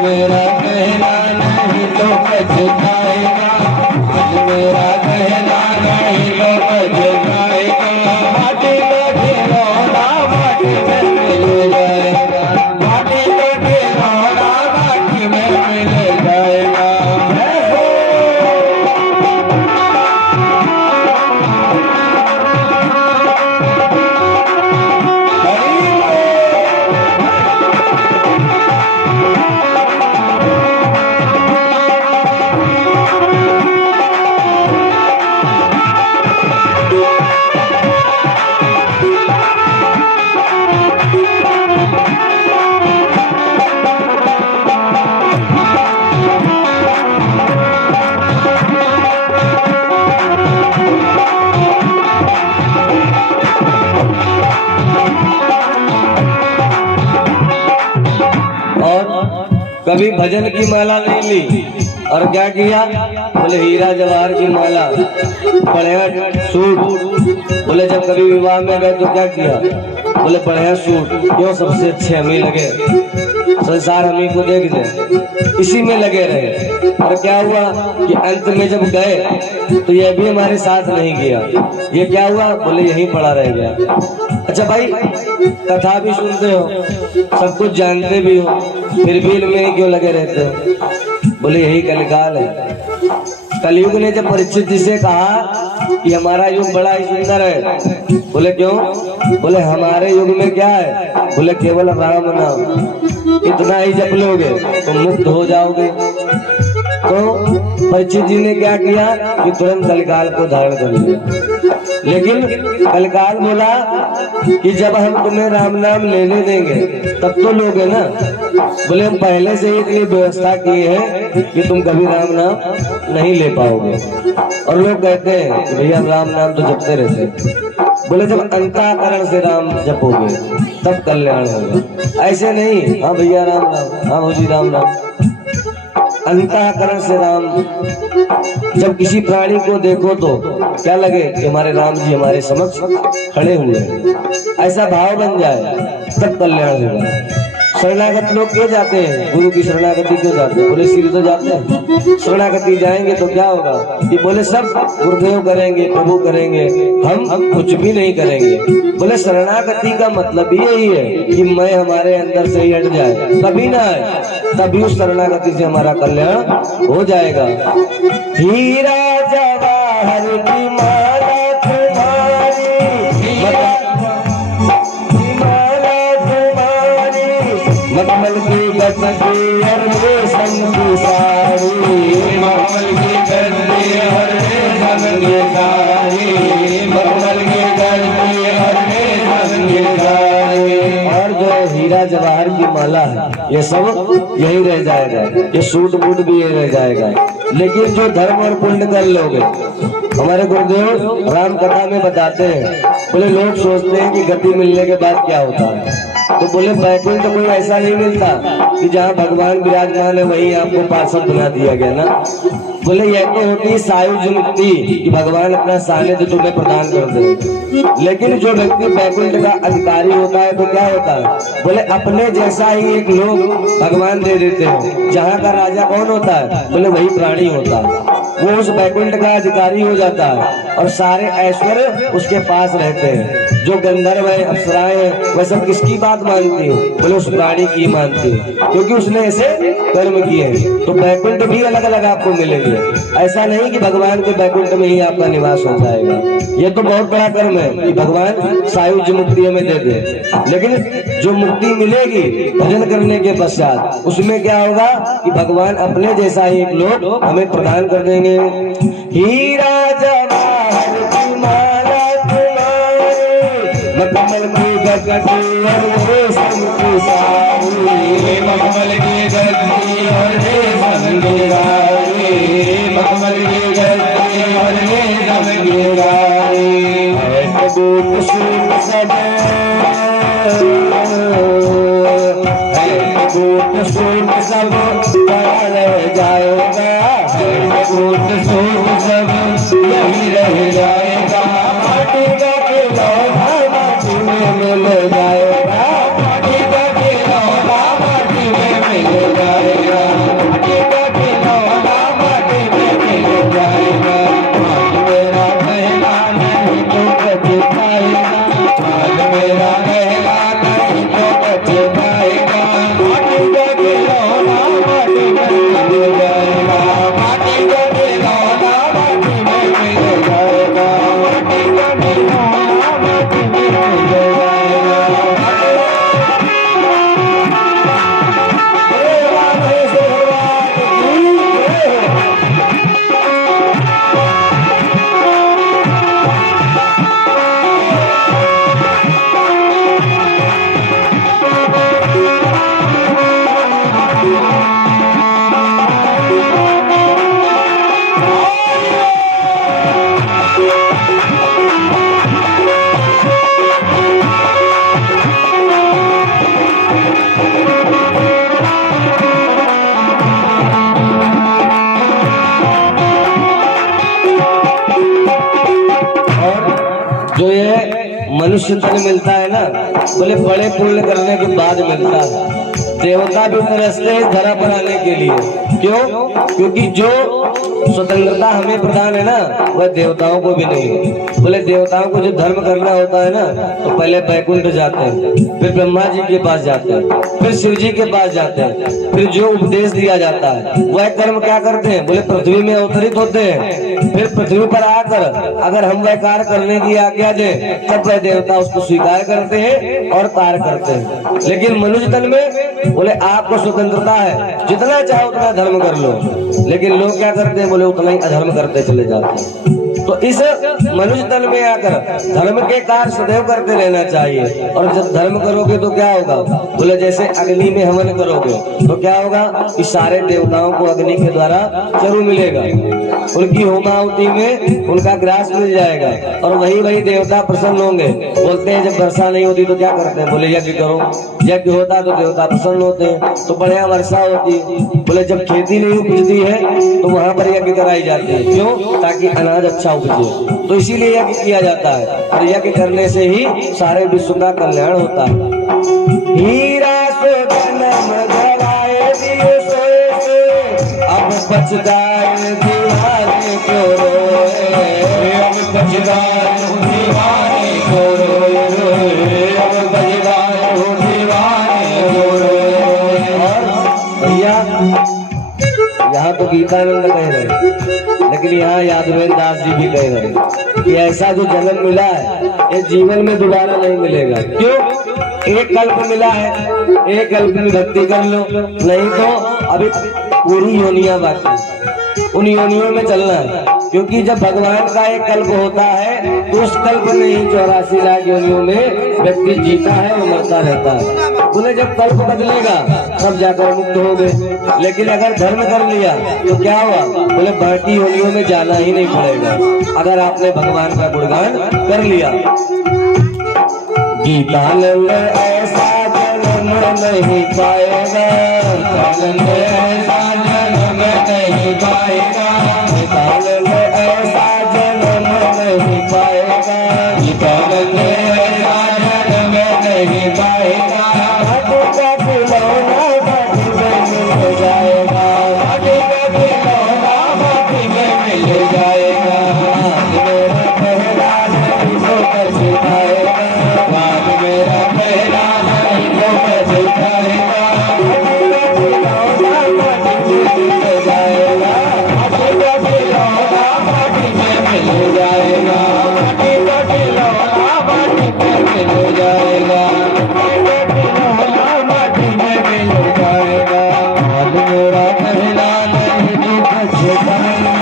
मेरा कहना नहीं तो पछताएगा, मेरा कहना नहीं तो पछताएगा। माटी का खिलौना माटी में मिल जाएगा, माटी का खिलौना माटी में मिल जाएगा। और कभी भजन की माला नहीं ली। और क्या किया? बोले हीरा जवाहर की माला, बढ़िया सूट। बोले जब कभी विवाह में गए तो क्या किया? बोले बढ़िया सूट, क्यों? सबसे अच्छे हम ही लगे, संसार हम ही को देख दे, इसी में लगे रहे। और क्या हुआ कि अंत में जब गए तो यह भी हमारे साथ नहीं किया। ये क्या हुआ? बोले यहीं पड़ा रह गया। अच्छा भाई, कथा भी सुनते हो, सब कुछ जानते भी हो, फिर भी इनमें ही क्यों लगे रहते हो? बोले यही कलिकाल है। कलयुग ने जब परीक्षित जी से कहा कि हमारा युग बड़ा ही सुंदर है। बोले क्यों? बोले हमारे युग में क्या है? बोले केवल राम नाम, इतना ही जप लोगे तो मुक्त हो जाओगे। तो परीक्षित जी ने क्या किया कि तुरंत कलिकाल को धारण कर लिया। लेकिन कलिकाल बोला कि जब हम तुम्हें राम नाम लेने देंगे तब तो लोगे ना। बोले हम पहले से ही इतनी व्यवस्था की है कि तुम कभी राम नाम नहीं ले पाओगे। और लोग कहते हैं कि भैया राम नाम तो जपते रहते। बोले जब अंतःकरण से राम जपोगे तब कल्याण होगा, ऐसे नहीं हाँ भैया राम नाम, हाँ भौजी राम नाम। अंतःकरण से राम। जब किसी प्राणी को देखो तो क्या लगे कि हमारे राम जी हमारे समक्ष खड़े हुए हैं, ऐसा भाव बन जाए तब कल्याण होगा। शरणागत लोग क्यों जाते हैं? गुरु की शरणागति क्यों जाते हैं? बोले श्री तो जाते हैं, शरणागति जाएंगे तो क्या होगा कि बोले सब गुरुदेव करेंगे, प्रभु करेंगे, हम कुछ भी नहीं करेंगे। बोले शरणागति का मतलब यही है कि मैं हमारे अंदर से ही हट जाए, कभी ना आए, तभी उस शरणागति से हमारा कल्याण हो जाएगा। हीरा जवाहर की माला तुम्हारी, मखमल की गद्दी और रेशम की साड़ी, मखमल की गद्दी और रेशम की साड़ी, मखमल की गद्दी और रेशम की साड़ी। और जो हीरा जवाहर की माला है ये सब यही रह जाएगा, ये सूट बूट भी यही रह जाएगा। लेकिन जो धर्म और पुण्य कर लोगे, हमारे गुरुदेव राम कथा में बताते हैं। बोले लोग सोचते हैं कि गति मिलने के बाद क्या होता है, तो बोले बैकुंठ तो कोई ऐसा नहीं मिलता कि जहाँ भगवान विराजमान है वहीं आपको पार्षद बना दिया गया ना। बोले यह तो होती सायुज मुक्ति कि भगवान अपना सानिध्य तुम्हें प्रदान कर दे। लेकिन जो व्यक्ति बैकुंठ का अधिकारी होता है तो क्या होता है? बोले अपने जैसा ही एक लोग भगवान दे देते हैं। जहाँ का राजा कौन होता है? बोले वही प्राणी होता है, वो उस बैकुंठ का अधिकारी हो जाता है और सारे ऐश्वर्य उसके पास रहते हैं। जो गंधर्व है, अप्सराएं हैं, वह सब किसकी बात मानती है? बोले उस प्राणी की मानती है, क्योंकि उसने ऐसे कर्म किए हैं। तो बैकुंठ भी अलग अलग आपको मिलेंगे, ऐसा नहीं कि भगवान के बैकुंठ में ही आपका निवास हो जाएगा। ये तो बहुत बड़ा कर्म है कि भगवान सायुज्य मुक्ति हमें दे दे। लेकिन जो मुक्ति मिलेगी भजन करने के पश्चात, उसमें क्या होगा कि भगवान अपने जैसा ही एक लोग हमें प्रदान कर देंगे। हीरा जवाहर की माला मखमल की गद्दी और रेशम की साड़ी, मखमल की गद्दी और रेशम की साड़ी, मखमल की गद्दी और रेशम की साड़ी। बूट सूट सब, बूट सूट सब बड़ा रह जाएगा, बूट सूट सब यही रह जाएगा। माटी का खिलौना माटी में मिल जाएगा, माटी का खिलौना माटी में मिल जाएगा, माटी का खिलौना माटी में मिल जाएगा। माल मेरा गहना नहीं तो कभी पाएगा, माल मेरा गहना नहीं तो कभी पाएगा। माटी का खिलौना माटी में मिल जाएगा, माटी का खिलौना मनुष्य तन मिलता है ना, बोले बड़े पुण्य करने के बाद मिलता है। देवता भी तरसते हैं धरा पर आने के लिए। क्यों? क्योंकि जो स्वतंत्रता हमें प्रदान है ना, वह देवताओं को भी नहीं है। बोले देवताओं को जो धर्म करना होता है ना, तो पहले बैकुंठ जाते हैं, फिर ब्रह्मा जी के पास जाते हैं, फिर शिव जी के पास जाते हैं, फिर जो उपदेश दिया जाता है वह कर्म क्या करते हैं? बोले पृथ्वी में अवतरित होते हैं, फिर पृथ्वी पर आकर अगर हम वह कार्य करने की आज्ञा दें तब वह देवता उसको स्वीकार करते हैं और कार्य करते हैं। लेकिन मनुष्य तन में बोले आपको स्वतंत्रता है, जितना चाहे उतना धर्म कर लो, लेकिन लोग क्या करते हैं? बोले उतना ही अधर्म करते चले जाते हैं। तो इस मनुष्य तन में आकर धर्म के कार्य सदैव करते रहना चाहिए। और जब धर्म करोगे तो क्या होगा? बोले जैसे अग्नि में हवन करोगे तो क्या होगा कि सारे देवताओं को अग्नि के द्वारा चरु मिलेगा, उनकी होमावती में उनका ग्रास मिल जाएगा और वही देवता प्रसन्न होंगे। बोलते हैं जब वर्षा नहीं होती तो क्या करते हैं? बोले यज्ञ करो, यज्ञ होता तो देवता प्रसन्न होते हैं, तो बढ़िया वर्षा होती। बोले जब खेती नहीं उपजती है तो वहां पर यज्ञ कराई जाती है। क्यों? ताकि अनाज अच्छा उपजे। तो इसीलिए यज्ञ किया जाता है और यज्ञ करने से ही सारे विश्व का कल्याण होता है। हीरा से जन्म जलाए दिए सोए सोए, अब बचदार दीवाने को रोए, अब बचदार दीवाने को रोए, अब बचदार दीवाने को रोए। और भैया यहाँ तो गीतानंद कह रहे, लेकिन यहाँ यादवेंद्र दास जी भी कह रहे कि ऐसा जो जन्म मिला है ये जीवन में दोबारा नहीं मिलेगा। क्यों? एक कल्प मिला है, एक कल्प में भक्ति कर लो, नहीं तो अभी पूरी योनियां बाकी, उन योनियों में चलना है। क्योंकि जब भगवान का एक कल्प होता है तो उस कल्प में ही 84 लाख योनियों में व्यक्ति जीता है और मरता रहता है। उन्हें जब कल्प बदलेगा तब जाकर मुक्त हो गए। लेकिन अगर धर्म कर लिया तो क्या हुआ? बोले बाकी योनियों में जाना ही नहीं पड़ेगा अगर आपने भगवान का गुणगान कर लिया। गीतानंद ऐसा जन्म नहीं पाएगा, गीतानंद ऐसा जन्म नहीं पाएगा, गीतानंद ऐसा जन्म नहीं पाएगा, गीतानंद ऐसा जन्म नहीं पाएगा। माटी का खिलौना माटी में मिल जाएगा, माटी का खिलौना माटी में मिल जाएगा। मेरा पहला नहीं तो कैसे पाएगा, मेरा पहला नहीं तो कैसे पाएगा। माटी का खिलौना माटी में मिल जाएगा, माटी का खिलौना माटी में मिल जाएगा, माटी का खिलौना माटी में मिल जाएगा। मन मेरा पहला नहीं तो कैसे पाएगा,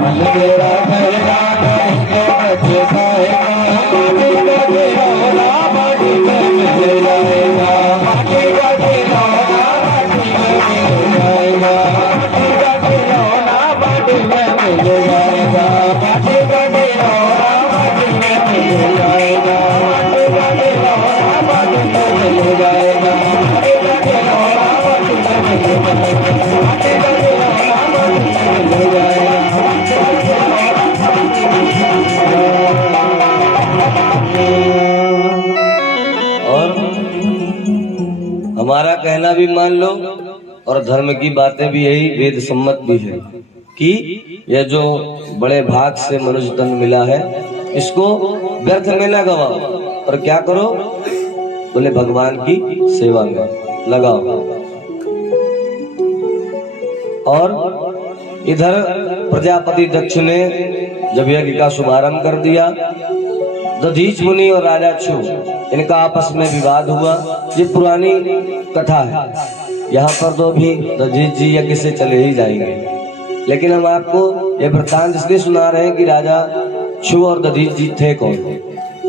मन मेरा पहला नहीं तो कैसे पाएगा। माटी का खिलौना माटी में मिल जाएगा, माटी का खिलौना माटी में मिल जाएगा, माटी का खिलौना माटी में मिल जाएगा, माटी का खिलौना माटी में मिल जाएगा, माटी का खिलौना माटी में मिल जाएगा, माटी का खिलौना माटी में मिल जाएगा, माटी का खिलौना माटी में मिल जाएगा। और हमारा कहना भी मान लो और धर्म की बातें भी यही वेद सम्मत भी है कि यह जो बड़े भाग से मनुष्य तन मिला है इसको व्यर्थ में न गवाओ और क्या करो? बोले भगवान की सेवा में लगाओ। और इधर प्रजापति दक्ष ने जब यज्ञ का शुभारंभ कर दिया, दधीच मुनि और राजा क्षु इनका आपस में विवाद हुआ। ये पुरानी कथा है, यहाँ पर तो भी दधीच जी यज्ञ से चले ही जाएंगे, लेकिन हम आपको ये वृत्तांत इसलिए सुना रहे हैं कि राजा क्षु और दधीच जी थे कौन।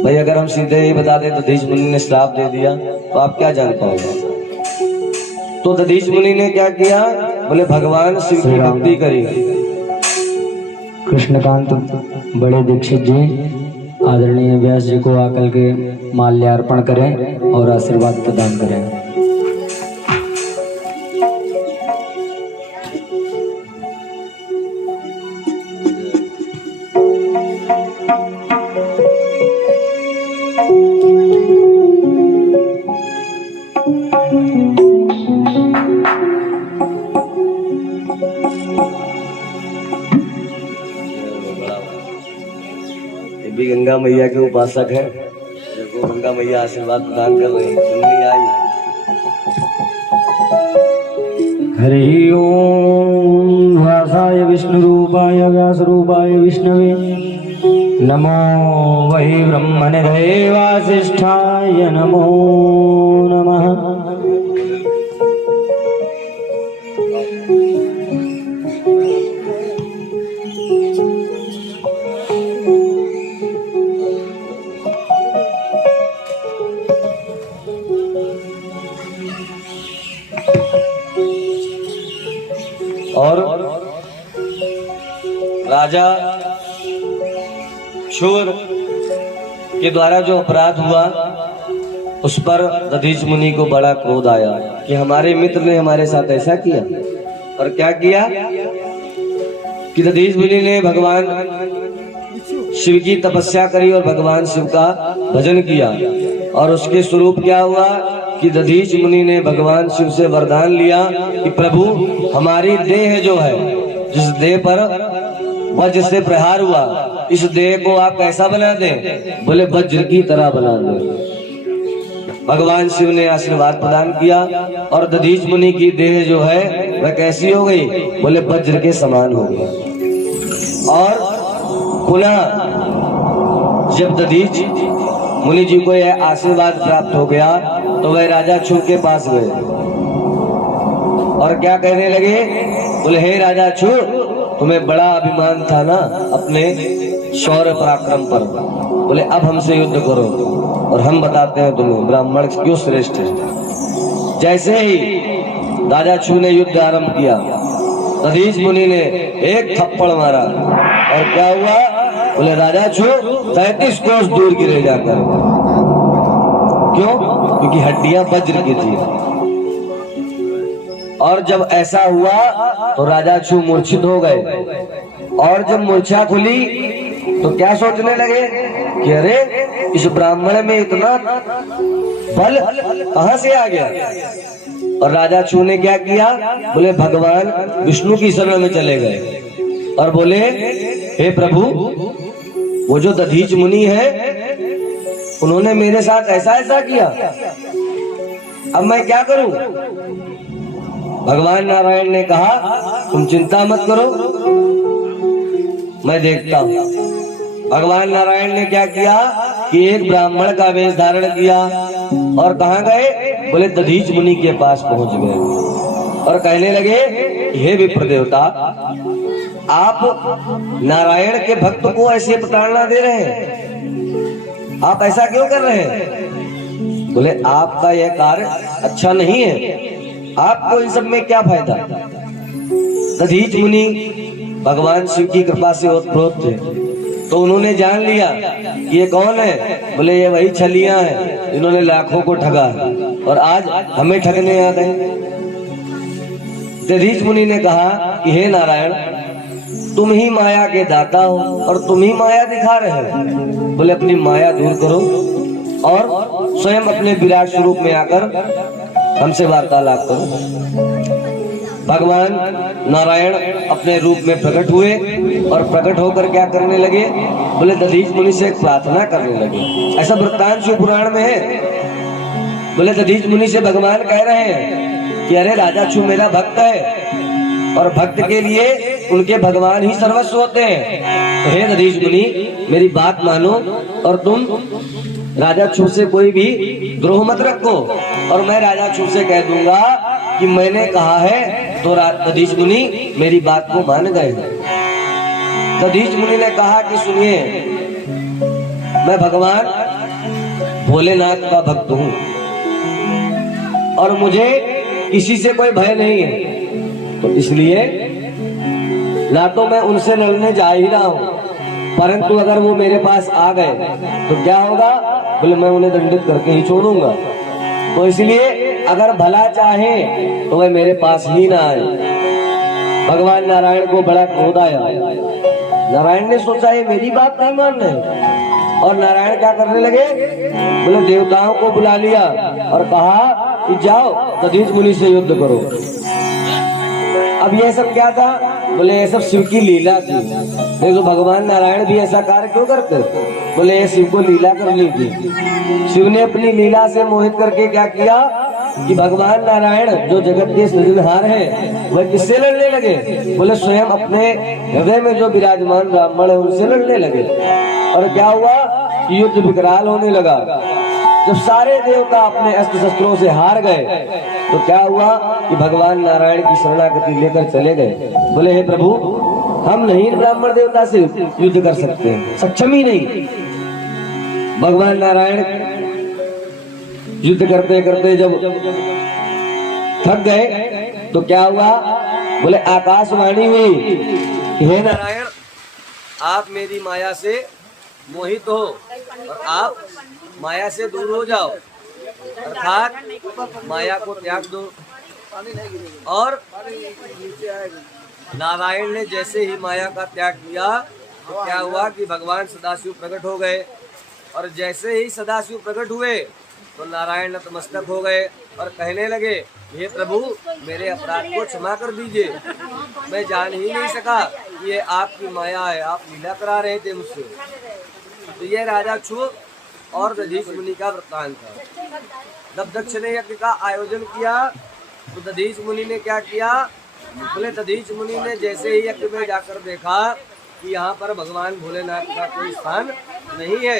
भाई अगर हम सीधे ही बता दें दधीच मुनि ने श्राप दे दिया तो आप क्या जान पाओगे? तो दधीच मुनि ने क्या किया? बोले भगवान शिव की भक्ति करी। कृष्णकांत बड़े दीक्षित जी आदरणीय व्यास जी को आकर के माल्यार्पण करें और आशीर्वाद प्रदान करें। ये भी गंगा मैया के उपासक है। देखो गंगा मैया आशीर्वाद प्रदान कर रही है। सुननी आई। हरि ओम व्यासाय विष्णुरूपाय व्यासरूपाय विष्णवे नमो वै ब्रह्मनिधये वासिष्ठाय नमो नमः। और राजा शूर के द्वारा जो अपराध हुआ उस पर दधीच मुनि को बड़ा क्रोध आया कि हमारे मित्र ने हमारे साथ ऐसा किया। और क्या किया कि दधीच मुनि ने भगवान शिव की तपस्या करी और भगवान शिव का भजन किया। और उसके स्वरूप क्या हुआ कि दधीच मुनि ने भगवान शिव से वरदान लिया कि प्रभु हमारी देह जो है, जिस देह पर वज्र से प्रहार हुआ, इस देह को आप कैसा बना दें? बोले वज्र की तरह बना दें। भगवान शिव ने आशीर्वाद प्रदान किया और दधीच मुनि की देह जो है वह कैसी हो गई? बोले वज्र के समान हो गई। और पुनः जब दधीच मुनि जी को यह आशीर्वाद प्राप्त हो गया तो वह राजा छू के पास गए और क्या कहने लगे? बोले हे राजा छू, तुम्हें बड़ा अभिमान था ना अपने शौर्य पराक्रम पर। बोले अब हमसे युद्ध करो और हम बताते हैं तुम्हें ब्राह्मण क्यों श्रेष्ठ है। जैसे ही राजा छू ने युद्ध आरंभ किया, दधीच मुनि ने एक थप्पड़ मारा और क्या हुआ? बोले राजा छू 33 कोस दूर गिरे जाकर। क्यों? क्योंकि हड्डियां वज्र की थी। और जब ऐसा हुआ तो राजा छू मूर्छित हो गए। और जब मूर्छा खुली तो क्या सोचने लगे कि अरे इस ब्राह्मण में इतना बल कहां से आ गया? और राजा छू ने क्या किया? बोले भगवान विष्णु की शरण में चले गए और बोले हे प्रभु, वो जो दधीच मुनि है उन्होंने मेरे साथ ऐसा ऐसा किया, अब मैं क्या करूं? भगवान नारायण ने कहा तुम चिंता मत करो, मैं देखता हूं। भगवान नारायण ने क्या किया कि एक ब्राह्मण का वेश धारण किया और कहां गए? बोले दधीच मुनि के पास पहुंच गए और कहने लगे हे विप्र देवता, आप नारायण के भक्त को ऐसे प्रताड़ना दे रहे हैं, आप ऐसा क्यों कर रहे हैं? बोले आपका यह कार्य अच्छा नहीं है, आपको इन सब में क्या फायदा? दधीच मुनि भगवान शिव की कृपा से ओतप्रोत थे तो उन्होंने जान लिया ये कौन है। बोले ये वही छलियां हैं जिन्होंने लाखों को ठगा और आज हमें ठगने आ गए। दधीच मुनि ने कहा कि हे नारायण, तुम ही माया के दाता हो और तुम ही माया दिखा रहे हो। बोले अपनी माया दूर करो और स्वयं अपने विराट स्वरूप में आकर हमसे वार्तालाप करो। भगवान नारायण अपने रूप में प्रकट हुए और प्रकट होकर क्या करने लगे? बोले दधीच मुनि से प्रार्थना करने लगे। ऐसा वृत्तांत शिव पुराण में है। बोले दधीच मुनि से भगवान कह रहे हैं कि अरे राजा छू मेरा भक्त है और भक्त के लिए उनके भगवान ही सर्वस्व होते हैं। तो हे दधीच मुनि, मेरी बात मानो और तुम राजा छू से कोई भी द्रोह मत रखो और मैं राजा छू से कह दूंगा कि मैंने कहा है। तो दधीच मुनि मेरी बात को मान गए। दधीच मुनि ने कहा कि सुनिए, मैं भगवान भोलेनाथ का भक्त हूँ और मुझे किसी से कोई भय नहीं है, तो इसलिए ना तो मैं उनसे लड़ने जा ही रहा हूँ, परंतु अगर वो मेरे पास आ गए तो क्या होगा? बोले मैं उन्हें दंडित करके ही छोड़ूंगा। तो इसलिए अगर भला चाहे तो वह मेरे पास ही ना आए। भगवान नारायण को बड़ा क्रोध आया। नारायण ने सोचा ये मेरी बात नहीं मान रहे और नारायण क्या करने लगे? बोले देवताओं को बुला लिया और कहा कि जाओ दधीच मुनि से युद्ध करो। अब ये सब क्या था? बोले ये सब शिव की लीला थी। देखो भगवान नारायण भी ऐसा कार्य क्यों करते? बोले ये शिव को लीला करनी थी। शिव ने अपनी लीला से मोहित करके क्या किया कि भगवान नारायण जो जगत के सृजनहार हैं वह किससे लड़ने लगे? बोले स्वयं अपने हृदय में जो विराजमान ब्राह्मण है उनसे लड़ने लगे। और क्या हुआ? युद्ध विकराल होने लगा। जब सारे देवता अपने अस्त्र शस्त्रों से हार गए तो क्या हुआ कि भगवान नारायण की शरणागति लेकर चले गए। बोले हे प्रभु, हम नहीं ब्राह्मण देवता से युद्ध कर सकते हैं, सक्षम ही नहीं। भगवान नारायण युद्ध करते करते जब थक गए तो क्या हुआ? बोले आकाशवाणी हुई, हे नारायण, आप मेरी माया से मोहित हो और आप माया से दूर हो जाओ, अर्थात माया को त्याग दो। और नारायण ने जैसे ही माया का त्याग किया तो क्या हुआ कि भगवान सदाशिव प्रकट हो गए। और जैसे ही सदाशिव प्रकट हुए तो नारायण नतमस्तक हो गए और कहने लगे, हे प्रभु, मेरे अपराध को क्षमा कर दीजिए, मैं जान ही नहीं सका ये आपकी माया है, आप लीला करा रहे थे मुझसे। तो ये राजा क्षुभ और दधीच मुनि का वृत्तांत था। जब दक्ष ने यज्ञ का आयोजन किया तो दधीच मुनि ने क्या किया? बोले दधीच मुनि ने जैसे ही यज्ञ में जाकर देखा कि यहाँ पर भगवान भोलेनाथ का कोई स्थान नहीं है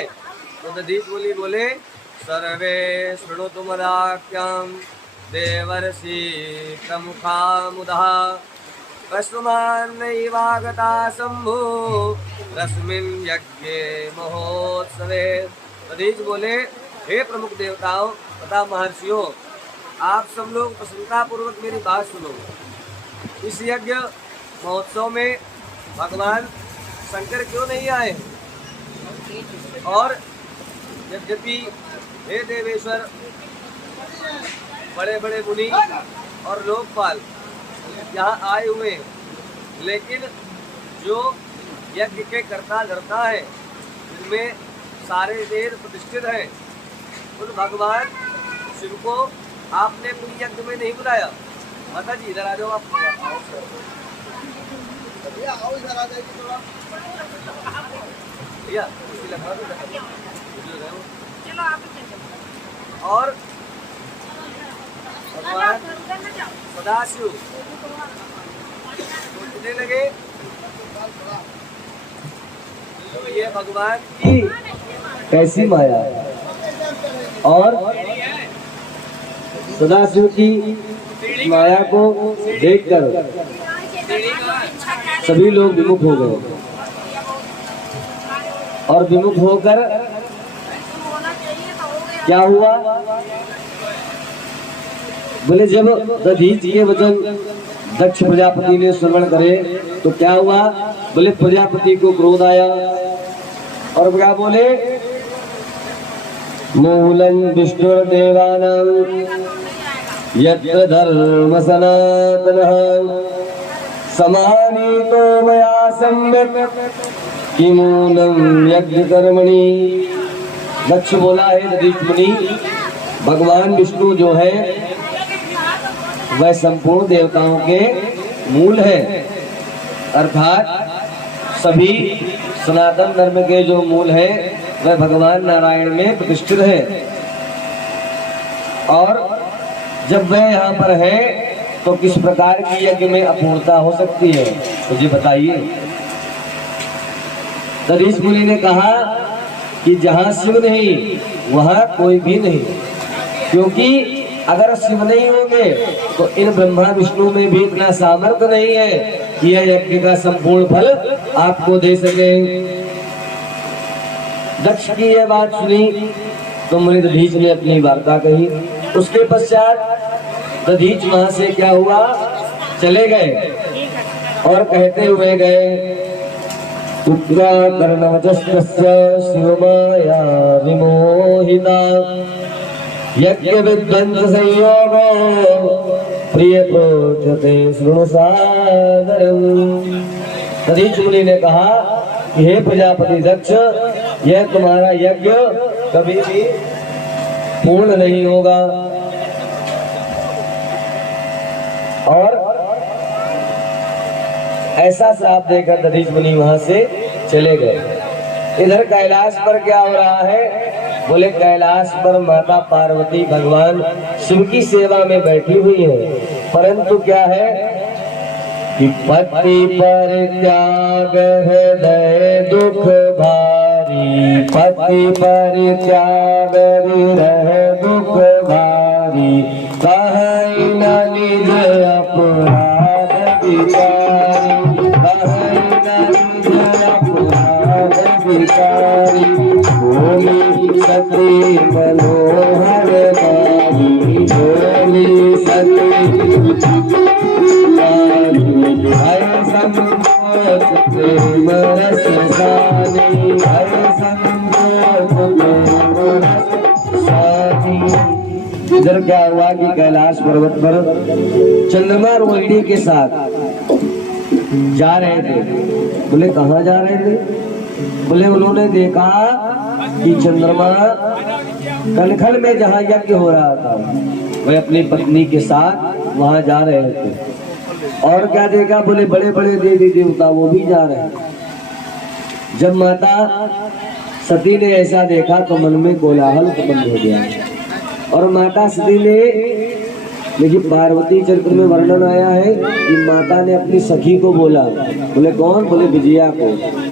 तो दधीच मुनि बोले, सर्वे शृणुतु मदाख्यं देवर्षि प्रमुखा मुदा कस्मान्नैवागता शंभु रश्मिन् यज्ञे महोत्सवे। दधीच बोले, हे प्रमुख देवताओं तथा महर्षियों, आप सब लोग प्रसन्नता पूर्वक मेरी बात सुनो। इस यज्ञ महोत्सव में भगवान शंकर क्यों नहीं आए? और यद्यपि हे देवेश्वर, बड़े बड़े मुनि और लोकपाल यहाँ आए हुए हैं, लेकिन जो यज्ञ के कर्ता धर्ता है जिनमें सारे वेद प्रतिष्ठित हैं, उन भगवान शिव को आपने अपनी यज्ञ में नहीं बुलाया। माता जी इधर आ जाओ, आप आओ इधर आ जाइए थोड़ा भैया, चलो आप। और भगवान सदाशिव सोचने लगे तो ये भगवान की कैसी माया है। और सदाशिव की माया को देखकर सभी लोग विमुख हो गए। और विमुख होकर क्या हुआ? बोले जब दधीच के वचन दक्ष प्रजापति ने श्रवण करे तो क्या हुआ? बोले प्रजापति को क्रोध आया और क्या बोले, मूलम विष्णुर्देवानां यत्र धर्म सनातनः समानीतो मया सम्यक् किमूलम यज्ञ कर्मणि। दक्ष बोला, है दधीच मुनि, भगवान विष्णु जो है वह संपूर्ण देवताओं के मूल है, अर्थात सभी सनातन धर्म के जो मूल है वह भगवान नारायण में प्रतिष्ठित है। और जब वह यहाँ पर है तो किस प्रकार की यज्ञ में अपूर्णता हो सकती है, मुझे बताइए। दधीच मुनि ने कहा कि जहाँ शिव नहीं वहाँ कोई भी नहीं, क्योंकि अगर शिव नहीं होंगे तो इन ब्रह्मा विष्णु में भी इतना सामर्थ्य नहीं है कि यह यज्ञ का संपूर्ण फल आपको दे सके। दक्ष की यह बात सुनी तो मुनि दधीच ने अपनी वार्ता कही। उसके पश्चात दधीच वहां से क्या हुआ? चले गए और कहते हुए गए, पुत्रा कर्णवचस्तस्य शिवमाया विमोहिता यज्ञ विध्वंस संयोगो प्रिय प्रोचते शृणु सादरम्। दधीच मुनि ने कहा कि हे प्रजापति दक्ष, यह तुम्हारा यज्ञ कभी भी पूर्ण नहीं होगा। और ऐसा श्राप देकर दधीच मुनि वहां से चले गए। इधर कैलाश पर क्या हो रहा है? बोले कैलाश पर माता पार्वती भगवान शिव की सेवा में बैठी हुई है, परंतु क्या है कि पति पर त्याग हृदय दुख भारी, पति पर त्याग हृदय दुख भारी, कहीं न निज अपराध विचारी, कहीं न निज अपराध विचारी, भोली सती मनोहर नारी, भोली सती हर संतोष प्रेम रस सानी, हर संतोष प्रेम रस सानी। इधर क्या हुआ कि कैलाश पर्वत पर चंद्रमा रोहिणी के साथ जा रहे थे। बोले कहाँ जा रहे थे? बोले उन्होंने देखा कि चंद्रमा कनखल में जहाँ यज्ञ हो रहा था वह अपनी पत्नी के साथ वहां जा रहे थे। और क्या देखा? बोले बड़े बड़े देवी देवता वो भी जा रहे हैं। जब माता सती ने ऐसा देखा तो मन में कोलाहल उत्पन्न हो गया। और माता सती ने, देखिए पार्वती चरित्र में वर्णन आया है कि माता ने अपनी सखी को बोला। बोले कौन? बोले विजया को।